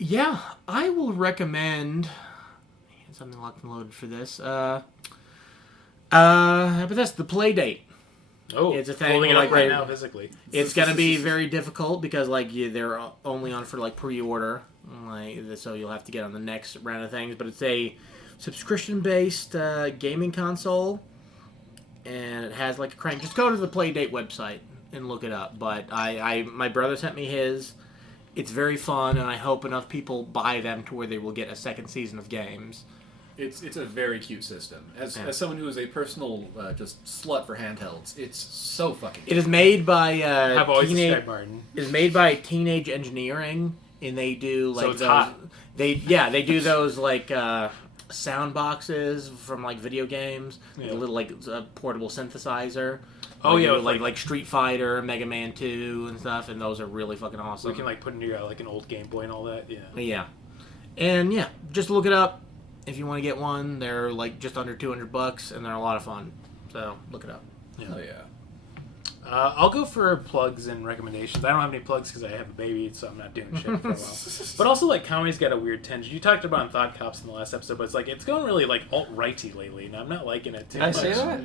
Yeah, I will recommend something locked and loaded for this. But that's the Playdate. Oh, it's a thing. Holding it up right now physically. It's gonna be very difficult because they're only on for pre-order, so you'll have to get on the next round of things. But it's a subscription-based gaming console, and it has a crank. Just go to the Playdate website and look it up. But my brother sent me his. It's very fun, and I hope enough people buy them to where they will get a second season of games. It's a very cute system. As someone who is a personal just slut for handhelds, it's so fucking cute. It is made by I've always described Martin. It is made by Teenage Engineering, and they do so it's those. Hot. They do those sound boxes from video games, a little portable synthesizer. Oh yeah, like Street Fighter, Mega Man 2, and stuff, and those are really fucking awesome. We can put into your an old Game Boy and all that. Yeah. Yeah, and just look it up. if you want to get one. They're like just under $200, and they're a lot of fun. So look it up. Oh yeah. I'll go for plugs and recommendations. I don't have any plugs because I have a baby, so I'm not doing shit for a while. But also, like, comedy's got a weird tension. You talked about on Thought Cops in the last episode, but it's like it's going really like alt-righty lately, and I'm not liking it too much. I say that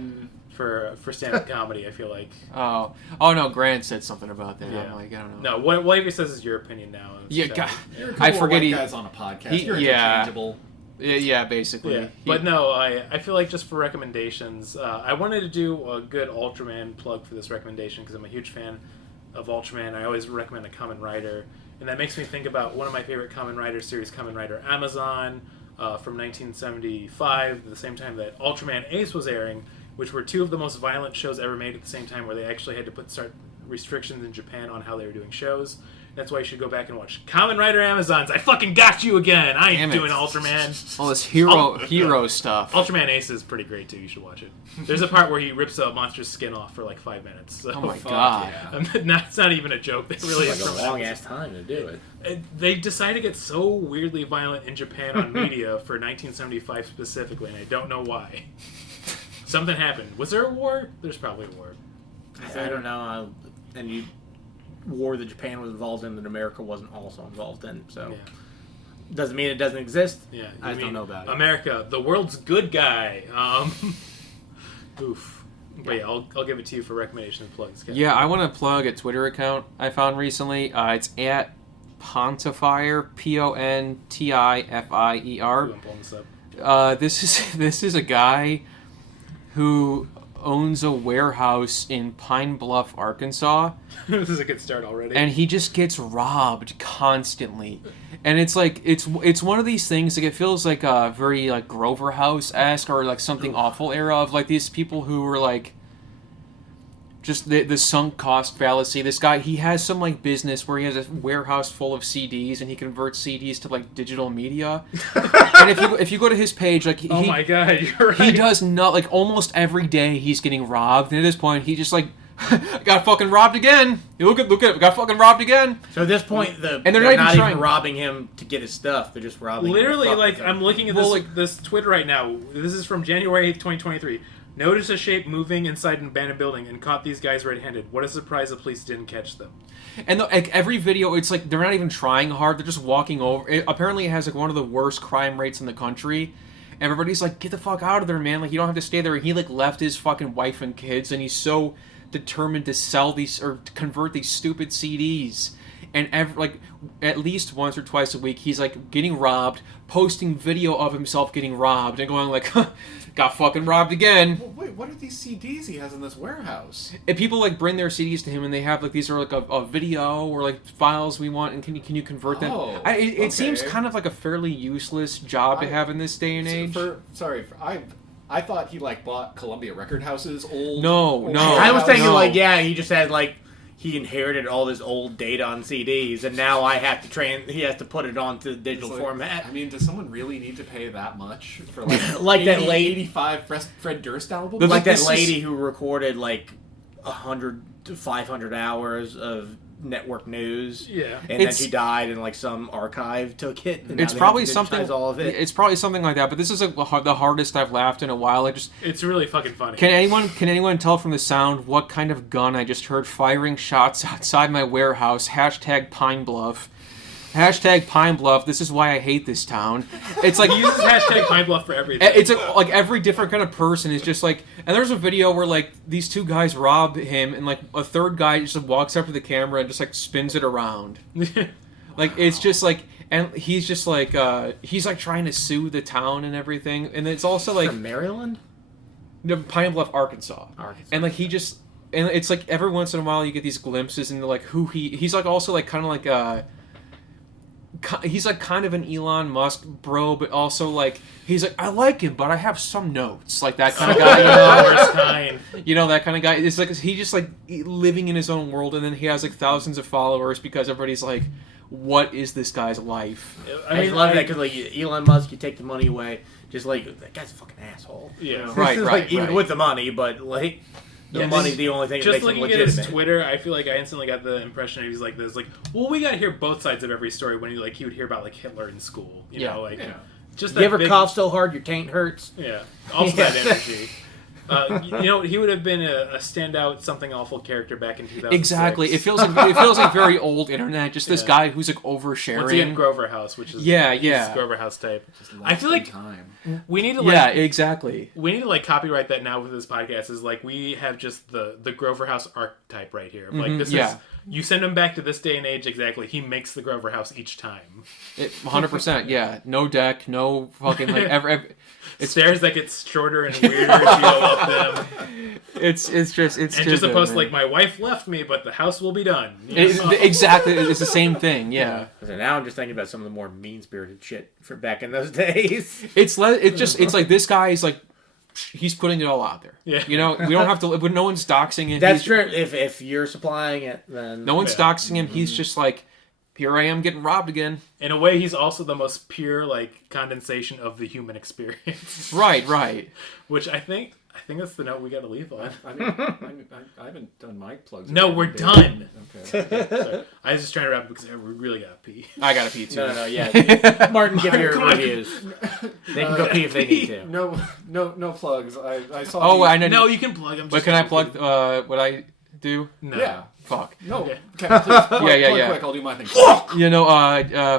for stand-up comedy, I feel like. Oh no, Grant said something about that. Yeah. I'm like, I don't know. No, what Avery says is your opinion now. Yeah, God, You're a couple I of forget white he. guys on a podcast. You're yeah. interchangeable. Yeah, basically. Yeah, but no, I feel like just for recommendations, I wanted to do a good Ultraman plug for this recommendation because I'm a huge fan of Ultraman. I always recommend a Kamen Rider, and that makes me think about one of my favorite Kamen Rider series, Kamen Rider Amazon, from 1975, the same time that Ultraman Ace was airing, which were two of the most violent shows ever made at the same time, where they actually had to start restrictions in Japan on how they were doing shows. That's why you should go back and watch Kamen Rider Amazons. I fucking got you again. I ain't doing Ultraman. All this hero stuff. Ultraman Ace is pretty great too. You should watch it. There's a part where he rips a monster's skin off for like 5 minutes. So, Oh my god. That's not even a joke. It really It's is. like a long ass time to do it. They decided to get so weirdly violent in Japan on media for 1975 specifically, and I don't know why. Something happened. Was there a war? There's probably a war. I don't know. War that Japan was involved in that America wasn't also involved in. So Yeah. doesn't mean it doesn't exist. Yeah, I just don't know about it. America, the world's good guy. Oof. But yeah, I'll give it to you for recommendations and plugs. Kevin. Yeah, I want to plug a Twitter account I found recently. It's at Pontifier, Pontifier. Ooh, I'm pulling this up. This is a guy who owns a warehouse in Pine Bluff, Arkansas, This is a good start already. and he just gets robbed constantly. And it's like it's one of these things, like it feels like a very like Grover House-esque or like something awful era of like these people who were like just the sunk cost fallacy. This guy, he has some like business where he has a warehouse full of CDs and he converts CDs to like digital media. And if you go to his page, like oh my god, you're right. he does not, like, almost every day he's getting robbed, and at this point he just like got fucking robbed again. You look at got fucking robbed again. So at this point, And they're they're not not even robbing him to get his stuff. They're just robbing Literally, him to fuck like, with him. I'm looking at Well, this Twitter right now. This is from January 8th, 2023. Notice a shape moving inside an abandoned building and caught these guys red-handed. What a surprise the police didn't catch them. And like every video, it's like they're not even trying hard. They're just walking over. Apparently, it has like one of the worst crime rates in the country. Everybody's like, "Get the fuck out of there, man! Like you don't have to stay there." He like left his fucking wife and kids, and he's so determined to sell these or to convert these stupid CDs. And like at least once or twice a week, he's like getting robbed, posting video of himself getting robbed, and going like, "Got fucking robbed again." Well, wait, what are these CDs he has in this warehouse? And people like bring their CDs to him, and they have like these are like a video or like files we want, and can you convert them? Oh, It seems okay. kind of like a fairly useless job to have in this day and age. I thought he like bought Columbia Record House's old. No. I was thinking no. like, yeah, he just had like he inherited all this old data on CDs, and now I have to he has to put it onto the digital It's like, format. I mean, does someone really need to pay that much for like Like that lady- 85 Fred Durst album? But Like that this lady who recorded like 100 to 500 hours of network news. Yeah. And then It's- she died, and like some archive took it. And now It's they probably have to something. digitize all of it. It's probably something like that. But this is like the hardest I've laughed in a while. It's really fucking funny. Can anyone tell from the sound what kind of gun I just heard firing shots outside my warehouse? Hashtag Pine Bluff. Hashtag Pine Bluff. This is why I hate this town. It's like He uses hashtag Pine Bluff for everything. It's like every different kind of person is just like, and there's a video where like these two guys rob him, and like a third guy just like, walks up to the camera and just like spins it around. Like it's just like, and he's just like he's like trying to sue the town and everything, and it's also like From Maryland? no, Pine Bluff, Arkansas. And like he just, and it's like every once in a while you get these glimpses into like who he's like also like kind of like he's like kind of an Elon Musk bro, but also like he's like I like him, but I have some notes, like that kind of guy. You know? Worst kind. You know, that kind of guy. It's like he just like living in his own world, and then he has like thousands of followers because everybody's like, "What is this guy's life?" I love that because like Elon Musk, you take the money away, just like that guy's a fucking asshole. Yeah. You know? Right, Like, even right. with the money, but like the Yeah, money's the only thing that Just makes him looking at his legitimate. Twitter, I feel like I instantly got the impression he's like this, like, well, we gotta hear both sides of every story when he would hear about like Hitler in school, you Yeah. know, like. Yeah. just You that ever big, cough so hard your taint hurts? Yeah, also that energy. He would have been a standout something awful character back in 2006. Exactly. It feels like very old internet. Just this guy who's like oversharing. Once again, Grover House, which is he's Grover House type. I feel like we need to exactly. We need to copyright that now with this podcast. Is like we have just the Grover House archetype right here. Like this is you send him back to this day and age exactly. He makes the Grover House each time. 100%. Yeah. No deck. No fucking like ever. It's stairs that get shorter and weirder as you go up them. It's just opposed to like my wife left me, but the house will be done. Exactly, it's the same thing. Yeah. So now I'm just thinking about some of the more mean-spirited shit from back in those days. It's like this guy is like he's putting it all out there. Yeah. We don't have to. No one's doxing him. That's true. If you're supplying it, then no one's doxing him. He's just like, here I am getting robbed again. In a way, he's also the most pure like condensation of the human experience. Right. Which I think that's the note we got to leave on. I haven't done my plugs. No, we're done. Okay. Sorry. I was just trying to wrap it because I really got to pee. I gotta pee too. No, yeah. Martin, give your reviews. They can go pee if they need to. No plugs. I saw. Oh, I know. No, you can plug them. But can I plug what I do? No. Yeah. Fuck. No. Okay. Okay, please, plug Yeah. quick, I'll do my thing.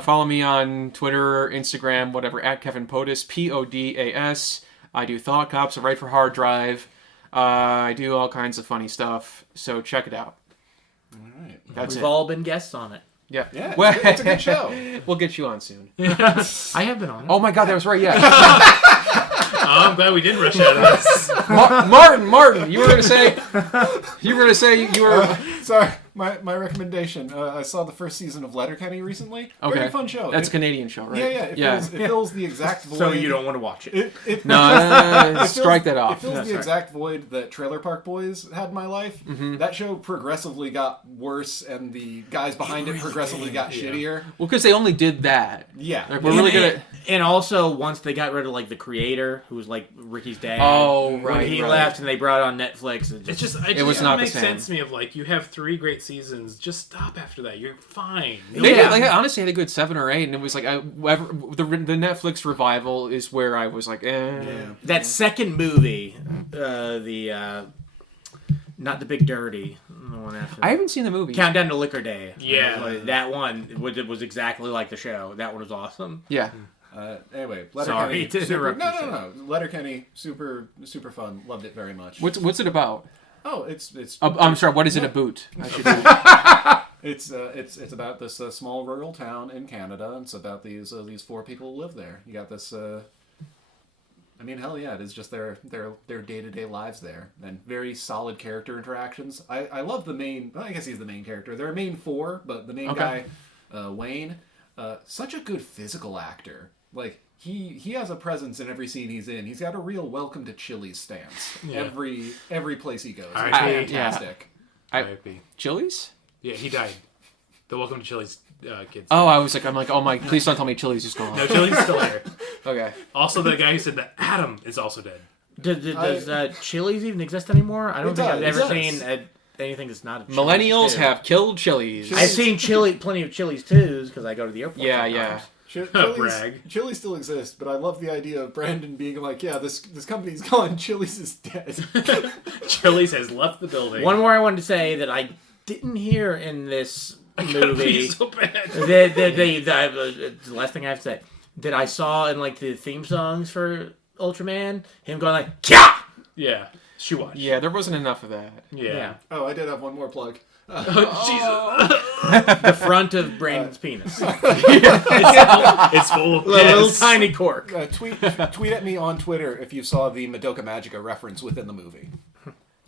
Follow me on Twitter, Instagram, whatever, at Kevin Podas, Podas. I do Thought Cops, I write for Hard Drive. I do all kinds of funny stuff, so check it out. All right. That's We've it. all been guests on it. Yeah. Yeah, it's a good show. We'll get you on soon. I have been on it. Oh my god, that was right, yeah. I'm glad we didn't rush out of this. Martin, you were gonna say you were. Sorry, my recommendation. I saw the first season of Letterkenny recently. Okay. Very fun show. That's a Canadian show, right? Yeah. It fills the exact void. So you don't want to watch it. Strike that off. It fills the exact void that Trailer Park Boys had in my life. Mm-hmm. That show progressively got worse, and the guys behind it progressively got shittier. Well, because they only did that. Yeah. Like, we're really good at. And also, once they got rid of like the creator, who was like Ricky's dad. Oh, right. When he left and they brought it on Netflix, It was not the makes same. sense to me of like you have 3 great seasons. Just stop after that. You're fine. They did, like, honestly had a good 7 or 8, and it was like the Netflix revival is where I was like, that second movie, not the Big Dirty, the one after. I haven't seen the movie. Countdown to Liquor Day. Yeah. That one was exactly like the show. That one was awesome. Yeah. Anyway, Sorry Letterkenny. to interrupt you, No. Letterkenny, super fun. Loved it very much. What's it about? Oh, it's. I'm sorry. What is it about? I should It's about this small rural town in Canada. And it's about these 4 people who live there. You got this. I mean, hell yeah! It is just their day-to-day lives there, and very solid character interactions. I love the main. Well, I guess he's the main character. There are main 4, but the main guy, Wayne, such a good physical actor. Like he has a presence in every scene he's in. He's got a real welcome to Chili's stance. Yeah. Every place he goes. It's fantastic. Chili's? Yeah, he died. The Welcome to Chili's kids. Oh, I'm like, oh my! Please don't tell me Chili's is gone. No, Chili's still there. Okay. Also, the guy who said that Adam is also dead. Does Chili's even exist anymore? I don't think I've ever seen anything that's not a Chili's Millennials too. have killed Chili's. I've seen plenty of Chili's 2s because I go to the airport. Yeah. Brag. Still exists, but I love the idea of Brandon being like, yeah, this company's gone, Chili's is dead. Chili's has left the building. One more I wanted to say that I didn't hear in this movie. So bad. The last thing I have to say that I saw in like the theme songs for Ultraman, him going like Kya! Yeah. Shuwatch. Yeah, there wasn't enough of that. Yeah. Oh, I did have one more plug. Jesus. The front of Brandon's penis. It's full of A little piss. tiny cork. Tweet at me on Twitter if you saw the Madoka Magica reference within the movie.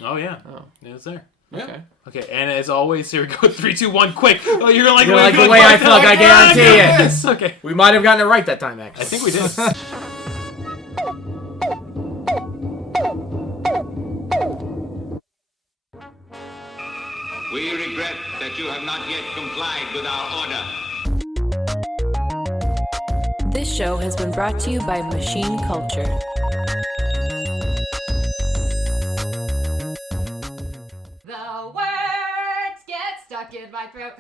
Oh, yeah. Yeah, it's there. Okay. Okay, and as always, here we go. 3, 2, 1, quick. Oh, you're like, You're like the way I fuck, I guarantee it. Yes. Okay. We might have gotten it right that time, actually. I think we did. We regret that you have not yet complied with our order. This show has been brought to you by Machine Culture. The words get stuck in my throat.